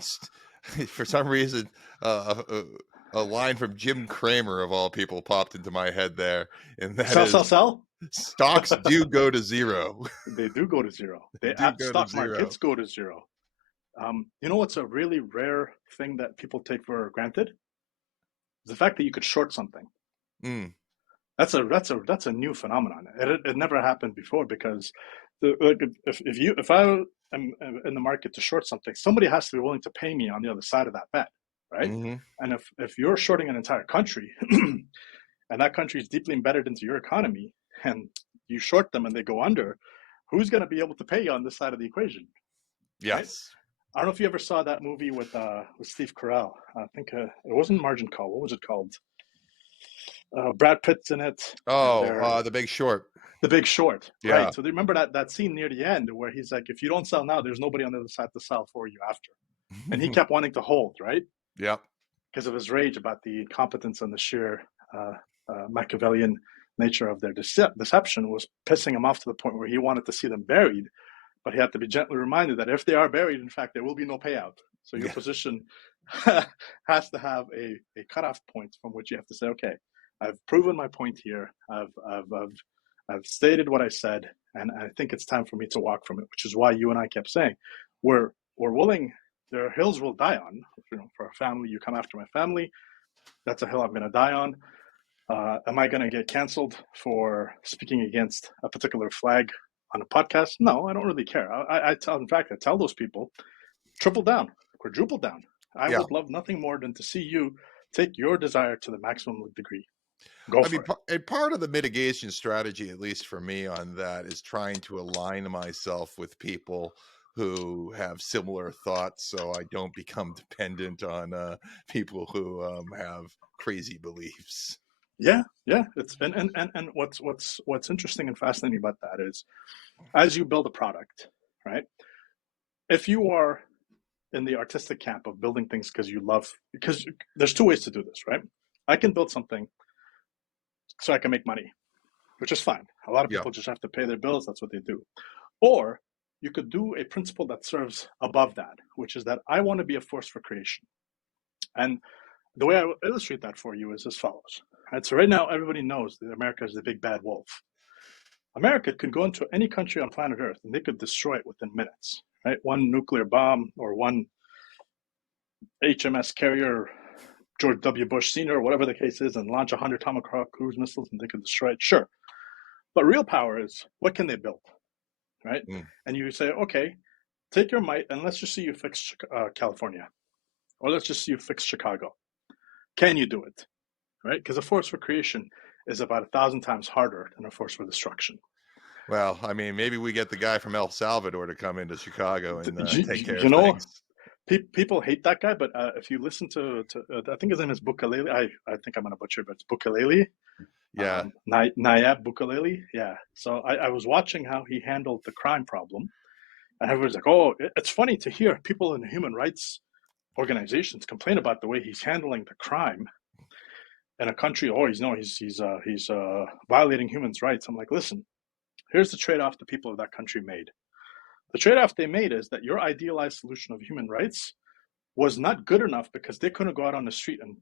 for some reason, a line from Jim Cramer of all people popped into my head there, and that sell. Stocks do go to 0. They do go to 0. Stock markets go to 0. You know what's a really rare thing that people take for granted? The fact that you could short something. That's a new phenomenon. It never happened before, because if I am in the market to short something, somebody has to be willing to pay me on the other side of that bet, right? Mm-hmm. And if you're shorting an entire country and that country is deeply embedded into your economy, and you short them and they go under, who's going to be able to pay you on this side of the equation? Yes. Right? I don't know if you ever saw that movie with Steve Carell. I think it wasn't Margin Call. What was it called? Brad Pitt's in it. The Big Short. The Big Short. Yeah. Right. So remember that scene near the end where he's like, if you don't sell now, there's nobody on the other side to sell for you after. And he kept wanting to hold, right? Yeah. Because of his rage about the incompetence and the sheer Machiavellian nature of their deception was pissing him off to the point where he wanted to see them buried. But he had to be gently reminded that if they are buried, in fact, there will be no payout. So your position has to have a cutoff point from which you have to say, okay, I've proven my point here. I've stated what I said, and I think it's time for me to walk from it. Which is why you and I kept saying, we're willing. There are hills we'll die on. For a family, you come after my family. That's a hill I'm going to die on. Am I going to get canceled for speaking against a particular flag on a podcast? No, I don't really care. I tell those people, triple down, quadruple down. I would love nothing more than to see you take your desire to the maximum degree. Go I for mean, it. and part of the mitigation strategy, at least for me on that, is trying to align myself with people who have similar thoughts so I don't become dependent on people who have crazy beliefs. Yeah, yeah. It's and what's interesting and fascinating about that is as you build a product, right? If you are in the artistic camp of building things because you love, because there's two ways to do this, right? I can build something so I can make money, which is fine. A lot of Yeah, people just have to pay their bills. That's what they do. Or you could do a principle that serves above that, which is that I want to be a force for creation. And the way I will illustrate that for you is as follows. Right? So right now, everybody knows that America is the big bad wolf. America could go into any country on planet Earth and they could destroy it within minutes. Right? One nuclear bomb or one HMS carrier, George W. Bush Sr., or whatever the case is, and launch 100 Tomahawk cruise missiles and they could destroy it. Sure. But real power is what can they build? Right? mm, And you say, okay, take your might and let's just see you fix California, or let's just see you fix Chicago. Can you do it? Right? Because a force for creation is about 1,000 times harder than a force for destruction. well, I mean, maybe we get the guy from El Salvador to come into Chicago and take care You of know, things. people hate that guy, but if you listen to I think his name is Bukaleli. I think I'm gonna butcher, but it's Bukaleli. Yeah, Nayab Bukaleli. Yeah. So I was watching how he handled the crime problem, and everyone's like, "Oh, it's funny to hear people in human rights organizations complain about the way he's handling the crime in a country. Oh, he's violating human rights." I'm like, listen, here's the trade-off the people of that country made. The trade-off they made is that your idealized solution of human rights was not good enough because they couldn't go out on the street and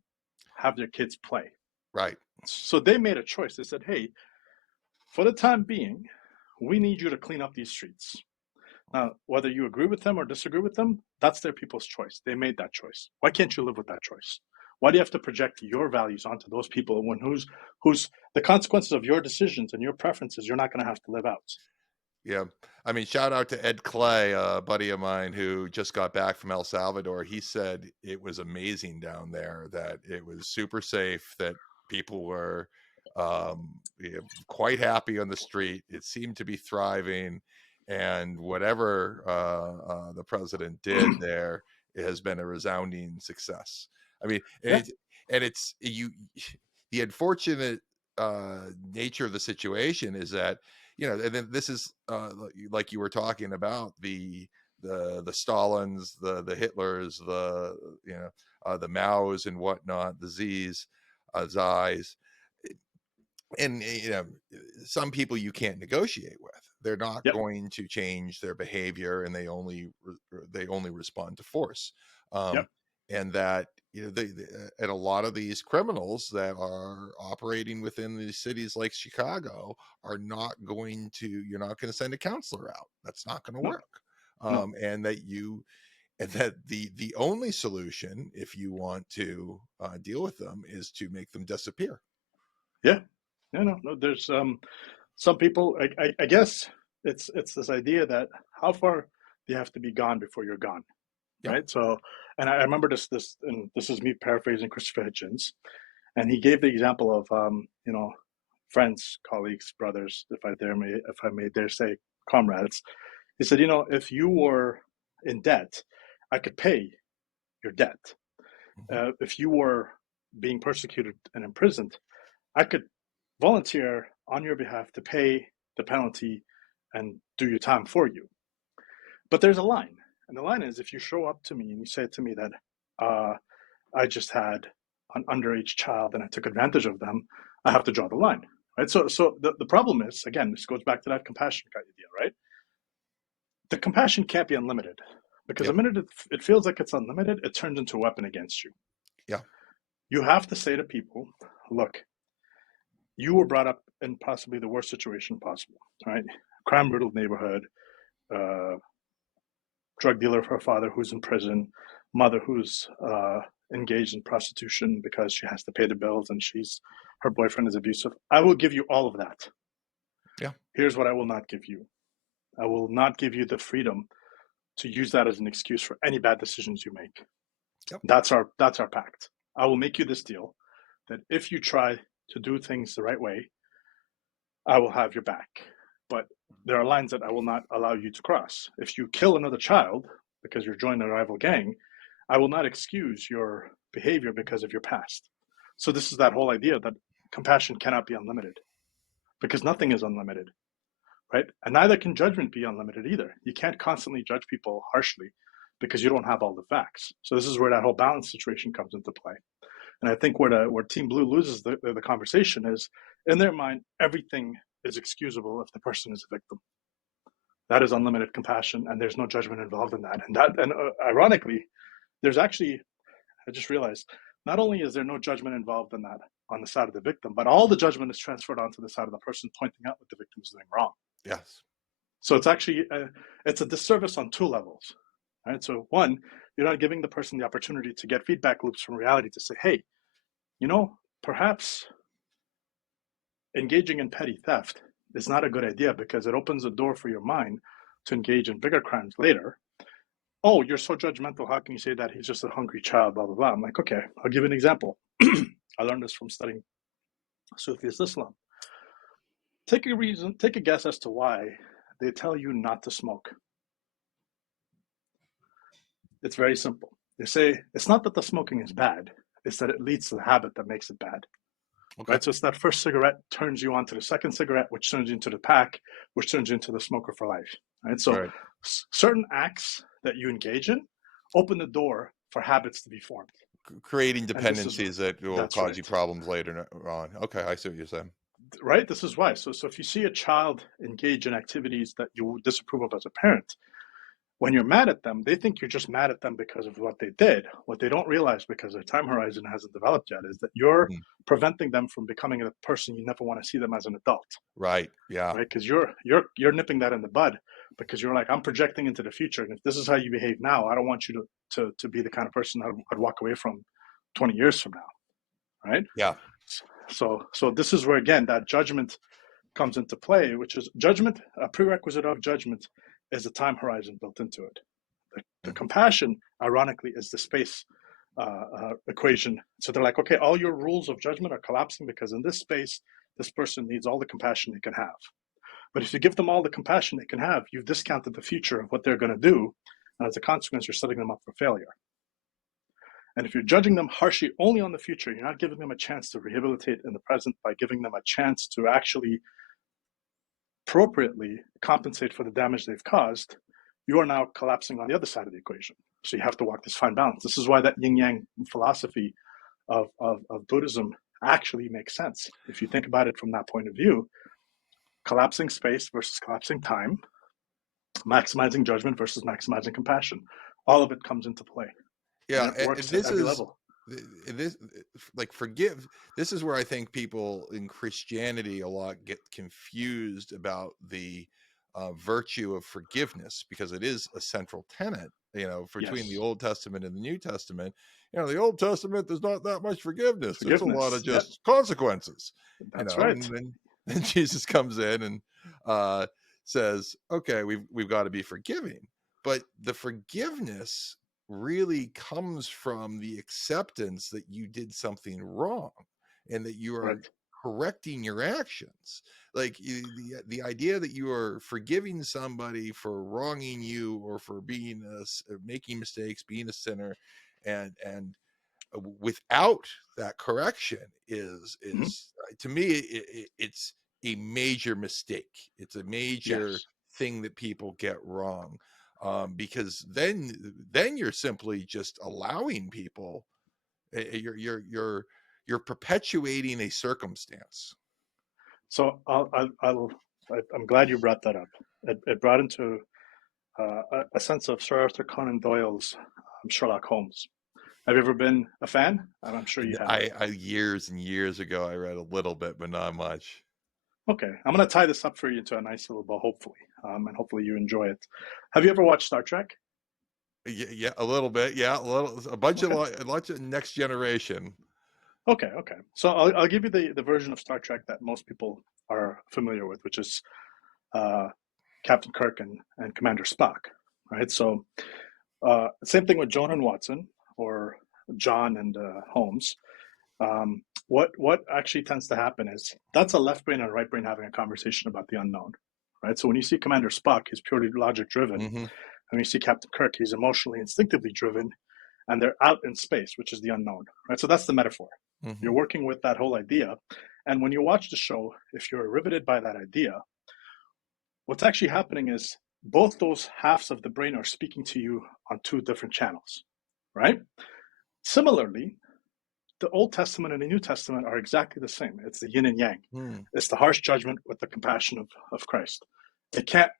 have their kids play. right. So they made a choice. They said, hey, for the time being, we need you to clean up these streets. Now, whether you agree with them or disagree with them, that's their people's choice. They made that choice. Why can't you live with that choice? Why do you have to project your values onto those people when who's the consequences of your decisions and your preferences you're not going to have to live out? Yeah. I mean, shout out to Ed Clay, a buddy of mine who just got back from El Salvador. He said it was amazing down there, that it was super safe, that people were quite happy on the street. It seemed to be thriving. And whatever the president did there, it has been a resounding success. I mean, Yeah, it's the unfortunate nature of the situation is that, and then this is like you were talking about the Stalins, the Hitlers, the Maos and whatnot, the Z's, and some people you can't negotiate with. They're not yep, going to change their behavior, and they only respond to force. yep, Um, and that and a lot of these criminals that are operating within these cities like Chicago are not going to. You're not going to send a counselor out. That's not going to no, work. no, And that the only solution, if you want to deal with them, is to make them disappear. yeah, no. There's some people. I guess it's this idea that how far do you have to be gone before you're gone, Yeah. right? So, and I remember and this is me paraphrasing Christopher Hitchens, and he gave the example of friends, colleagues, brothers, if I may dare say, comrades. He said, if you were in debt, I could pay your debt. Mhm. If you were being persecuted and imprisoned, I could volunteer on your behalf to pay the penalty and do your time for you. But there's a line, and the line is if you show up to me and you say to me that uh, I just had an underage child and I took advantage of them, I have to draw the line, right? So the problem is, again, this goes back to that compassion idea, right? The compassion can't be unlimited because the Yep. minute it feels like it's unlimited, it turns into a weapon against you. Yeah. You have to say to people, look, you were brought up in possibly the worst situation possible, right? Crime riddled neighborhood, uh, drug dealer for her father who's in prison, mother who's engaged in prostitution because she has to pay the bills and her boyfriend is abusive. I will give you all of that. Yeah. Here's what I will not give you. I will not give you the freedom to use that as an excuse for any bad decisions you make. Yep. That's our pact. I will make you this deal that if you try to do things the right way, I will have your back. But there are lines that I will not allow you to cross. If you kill another child because you're joining a rival gang, I will not excuse your behavior because of your past. So this is that whole idea that compassion cannot be unlimited because nothing is unlimited, right? And neither can judgment be unlimited either. You can't constantly judge people harshly because you don't have all the facts. So this is where that whole balance situation comes into play. And I think where Team Blue loses the conversation is, in their mind, everything is excusable if the person is a victim. That is unlimited compassion, and there's no judgment involved in that. And ironically, there's actually, I just realized, not only is there no judgment involved in that on the side of the victim, but all the judgment is transferred onto the side of the person pointing out what the victim is doing wrong. Yes. So it's actually it's a disservice on two levels. Right? So one, you're not giving the person the opportunity to get feedback loops from reality to say, hey, perhaps engaging in petty theft is not a good idea because it opens the door for your mind to engage in bigger crimes later. Oh, you're so judgmental. How can you say that? He's just a hungry child, blah, blah, blah. I'm like, okay, I'll give you an example. I learned this from studying Sufist Islam. Take a guess as to why they tell you not to smoke. It's very simple. They say it's not that the smoking is bad, it's that it leads to the habit that makes it bad. Okay. Right? So it's that first cigarette turns you on to the second cigarette, which turns you into the pack, which turns you into the smoker for life. Right? So certain acts that you engage in open the door for habits to be formed. Creating dependencies that will cause you problems later on. Okay, I see what you're saying. Right? This is why. So if you see a child engage in activities that you disapprove of as a parent, when you're mad at them, they think you're just mad at them because of what they did. What they don't realize, because their time horizon hasn't developed yet, is that you're preventing them from becoming a person you never want to see them as an adult. Right. Yeah. Right. Because you're nipping that in the bud because you're like, I'm projecting into the future, and if this is how you behave now, I don't want you to be the kind of person I'd walk away from 20 years from now. Right. Yeah. So this is where again that judgment comes into play, which is judgment. A prerequisite of judgment is the time horizon built into it. The compassion, ironically, is the space equation. So they're like, okay, all your rules of judgment are collapsing because in this space, this person needs all the compassion they can have. But if you give them all the compassion they can have, you've discounted the future of what they're going to do. And as a consequence, you're setting them up for failure. And if you're judging them harshly only on the future, you're not giving them a chance to rehabilitate in the present by giving them a chance to actually appropriately compensate for the damage they've caused. You are now collapsing on the other side of the equation. So you have to walk this fine balance. This is why that yin-yang philosophy of Buddhism actually makes sense. If you think about it from that point of view, collapsing space versus collapsing time, maximizing judgment versus maximizing compassion, all of it comes into play. Yeah, and it works at every level. This is where I think people in Christianity a lot get confused about the virtue of forgiveness, because it is a central tenet, between the Old Testament and the New Testament. The Old Testament, there's not that much forgiveness. There's a lot of just consequences. That's right. And then Jesus comes in and says, okay, we've got to be forgiving. But the forgiveness really comes from the acceptance that you did something wrong and that you are correcting your actions. Like the idea that you are forgiving somebody for wronging you or for being making mistakes, being a sinner, and without that correction is to me it's a major mistake. It's a major thing that people get wrong. Because then you're simply just allowing people. You're perpetuating a circumstance. So I'm glad you brought that up. It brought into a sense of Sir Arthur Conan Doyle's Sherlock Holmes. Have you ever been a fan? I'm sure you have. I years and years ago I read a little bit, but not much. Okay, I'm going to tie this up for you to a nice little bow, hopefully, and hopefully you enjoy it. Have you ever watched Star Trek? Yeah, a little bit. Yeah, a bunch of lots of Next Generation. Okay. So I'll give you the version of Star Trek that most people are familiar with, which is Captain Kirk and Commander Spock, right? So same thing with Joan and Watson, or John and Holmes. What actually tends to happen is that's a left brain and a right brain having a conversation about the unknown, right? So when you see Commander Spock, he's purely logic driven, Mm-hmm. and when you see Captain Kirk, he's emotionally, instinctively driven, and they're out in space, which is the unknown, right? So that's the metaphor. Mm-hmm. You're working with that whole idea, and when you watch the show, if you're riveted by that idea, what's actually happening is both those halves of the brain are speaking to you on two different channels, right? Similarly, the Old Testament and the New Testament are exactly the same. It's the yin and yang. Mm. It's the harsh judgment with the compassion of Christ.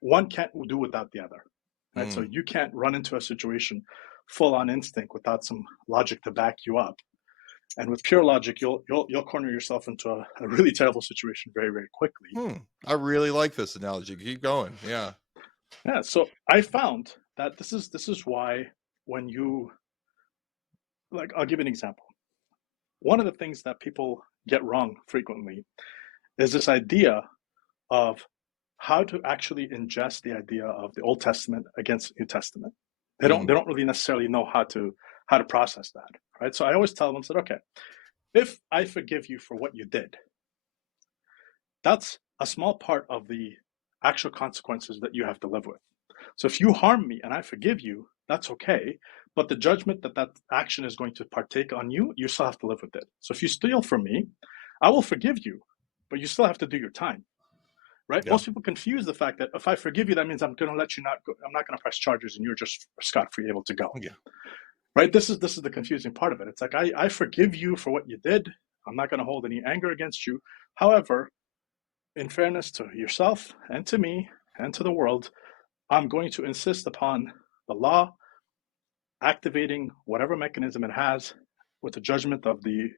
One can't do without the other, right? Mm. So you can't run into a situation full on instinct without some logic to back you up. And with pure logic, you'll corner yourself into a really terrible situation very, very quickly. I really like this analogy. Keep going. Yeah. Yeah. So I found that this is why when you like, I'll give you an example. One of the things that people get wrong frequently is this idea of how to actually ingest the idea of the Old Testament against the New Testament. They don't really necessarily know how to process that, right? So I always tell them, okay, if I forgive you for what you did, that's a small part of the actual consequences that you have to live with. So if you harm me and I forgive you, that's okay. But the judgment that action is going to partake on you, you still have to live with it. So if you steal from me, I will forgive you, but you still have to do your time, right? Yeah. Most people confuse the fact that if I forgive you, that means I'm going to let you not go. I'm not going to press charges and you're just scot-free able to go. Yeah. Right? This is the confusing part of it. It's like, I forgive you for what you did. I'm not going to hold any anger against you. However, in fairness to yourself and to me and to the world, I'm going to insist upon the law activating whatever mechanism it has with the judgment of the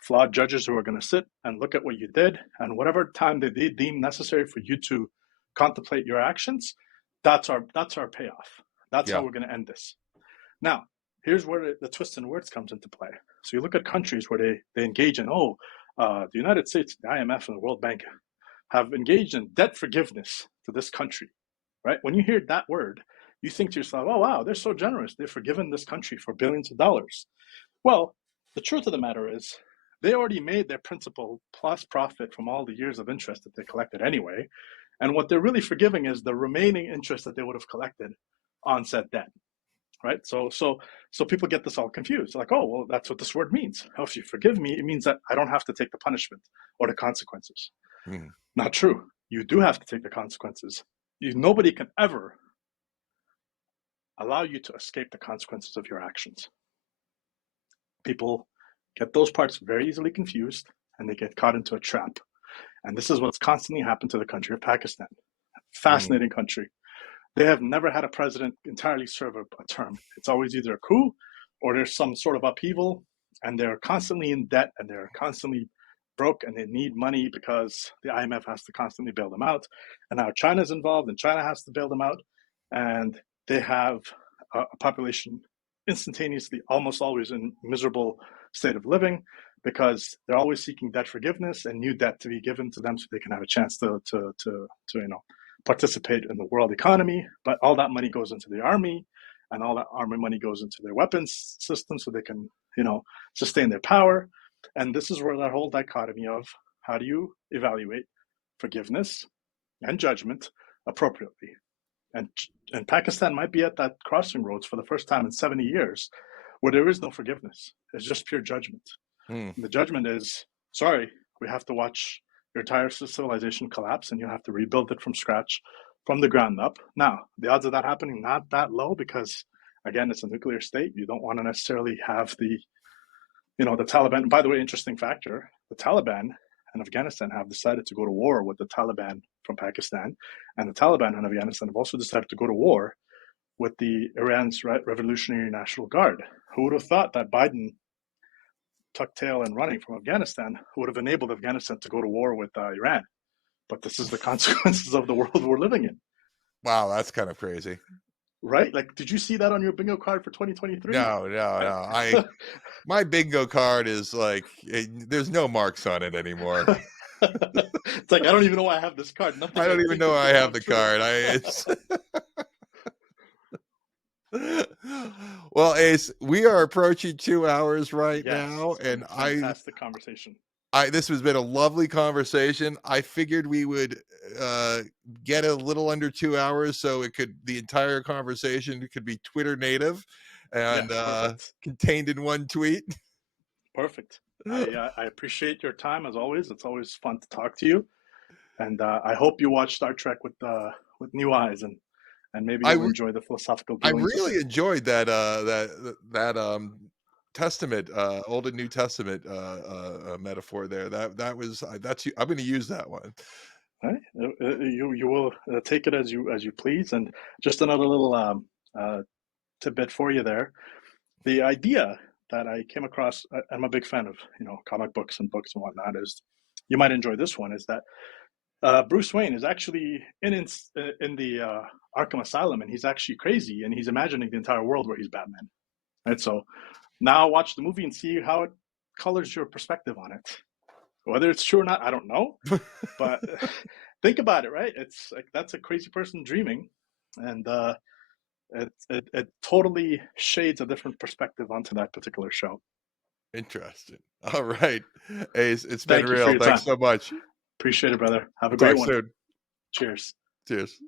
flawed judges who are going to sit and look at what you did, and whatever time they deem necessary for you to contemplate your actions, that's our payoff. That's how we're going to end this. Now, here's where the twist in words comes into play. So you look at countries where they engage in, the United States, the IMF, and the World Bank have engaged in debt forgiveness to this country, right? When you hear that word, you think to yourself, oh, wow, they're so generous. They've forgiven this country for billions of dollars. Well, the truth of the matter is they already made their principal plus profit from all the years of interest that they collected anyway. And what they're really forgiving is the remaining interest that they would have collected on said debt, right? So people get this all confused. Like, oh, well, that's what this word means. Oh, if you forgive me, it means that I don't have to take the punishment or the consequences. Not true. You do have to take the consequences. Nobody can ever allow you to escape the consequences of your actions. People get those parts very easily confused and they get caught into a trap. And this is what's constantly happened to the country of Pakistan. Fascinating country. They have never had a president entirely serve a term. It's always either a coup or there's some sort of upheaval, and they're constantly in debt and they're constantly broke and they need money because the IMF has to constantly bail them out. And now China's involved and China has to bail them out. And they have a population instantaneously, almost always in miserable state of living because they're always seeking debt forgiveness and new debt to be given to them so they can have a chance to participate in the world economy. But all that money goes into the army, and all that army money goes into their weapons system so they can, sustain their power. And this is where that whole dichotomy of how do you evaluate forgiveness and judgment appropriately. And Pakistan might be at that crossing roads for the first time in 70 years where there is no forgiveness. It's just pure judgment. The judgment is, sorry, we have to watch your entire civilization collapse and you have to rebuild it from scratch, from the ground up. Now, the odds of that happening, not that low because, again, it's a nuclear state. You don't want to necessarily have the Taliban. By the way, interesting factor, the Taliban and Afghanistan have decided to go to war with the Taliban from Pakistan, and the Taliban and Afghanistan have also decided to go to war with the Iran's Revolutionary National Guard. Who would have thought that Biden tucked tail and running from Afghanistan would have enabled Afghanistan to go to war with Iran? But this is the consequences of the world we're living in. Wow, that's kind of crazy. Right? Like, did you see that on your bingo card for 2023? No. My bingo card is like, there's no marks on it anymore. It's like, I don't even know why I have this card. I don't even know I have the card. Well, Ace, we are approaching 2 hours right Yes, now, it's been and a fantastic conversation. this has been a lovely conversation. I figured we would get a little under 2 hours, so the entire conversation could be Twitter native Yeah, and perfect. contained in one tweet. Perfect. I appreciate your time as always. It's always fun to talk to you, and I hope you watch Star Trek with new eyes, and maybe I you'll re- enjoy the philosophical I dealings with it. really enjoyed that Testament, Old and New Testament metaphor there. That was I'm going to use that one. Right? You will take it as you please. And just another little uh, tidbit for you there. The idea that I came across, I'm a big fan of comic books and books and whatnot. Is you might enjoy this one. Is that Bruce Wayne is actually in the Arkham Asylum, and he's actually crazy, and he's imagining the entire world where he's Batman. Right. So now watch the movie and see how it colors your perspective on it. Whether it's true or not, I don't know. But think about it, right? It's like that's a crazy person dreaming, and it totally shades a different perspective onto that particular show. Interesting. All right, Ace, it's been Thank you for real. your Thanks time. so much. Appreciate it, brother. Have a We'll great talk one. soon. Cheers. Cheers.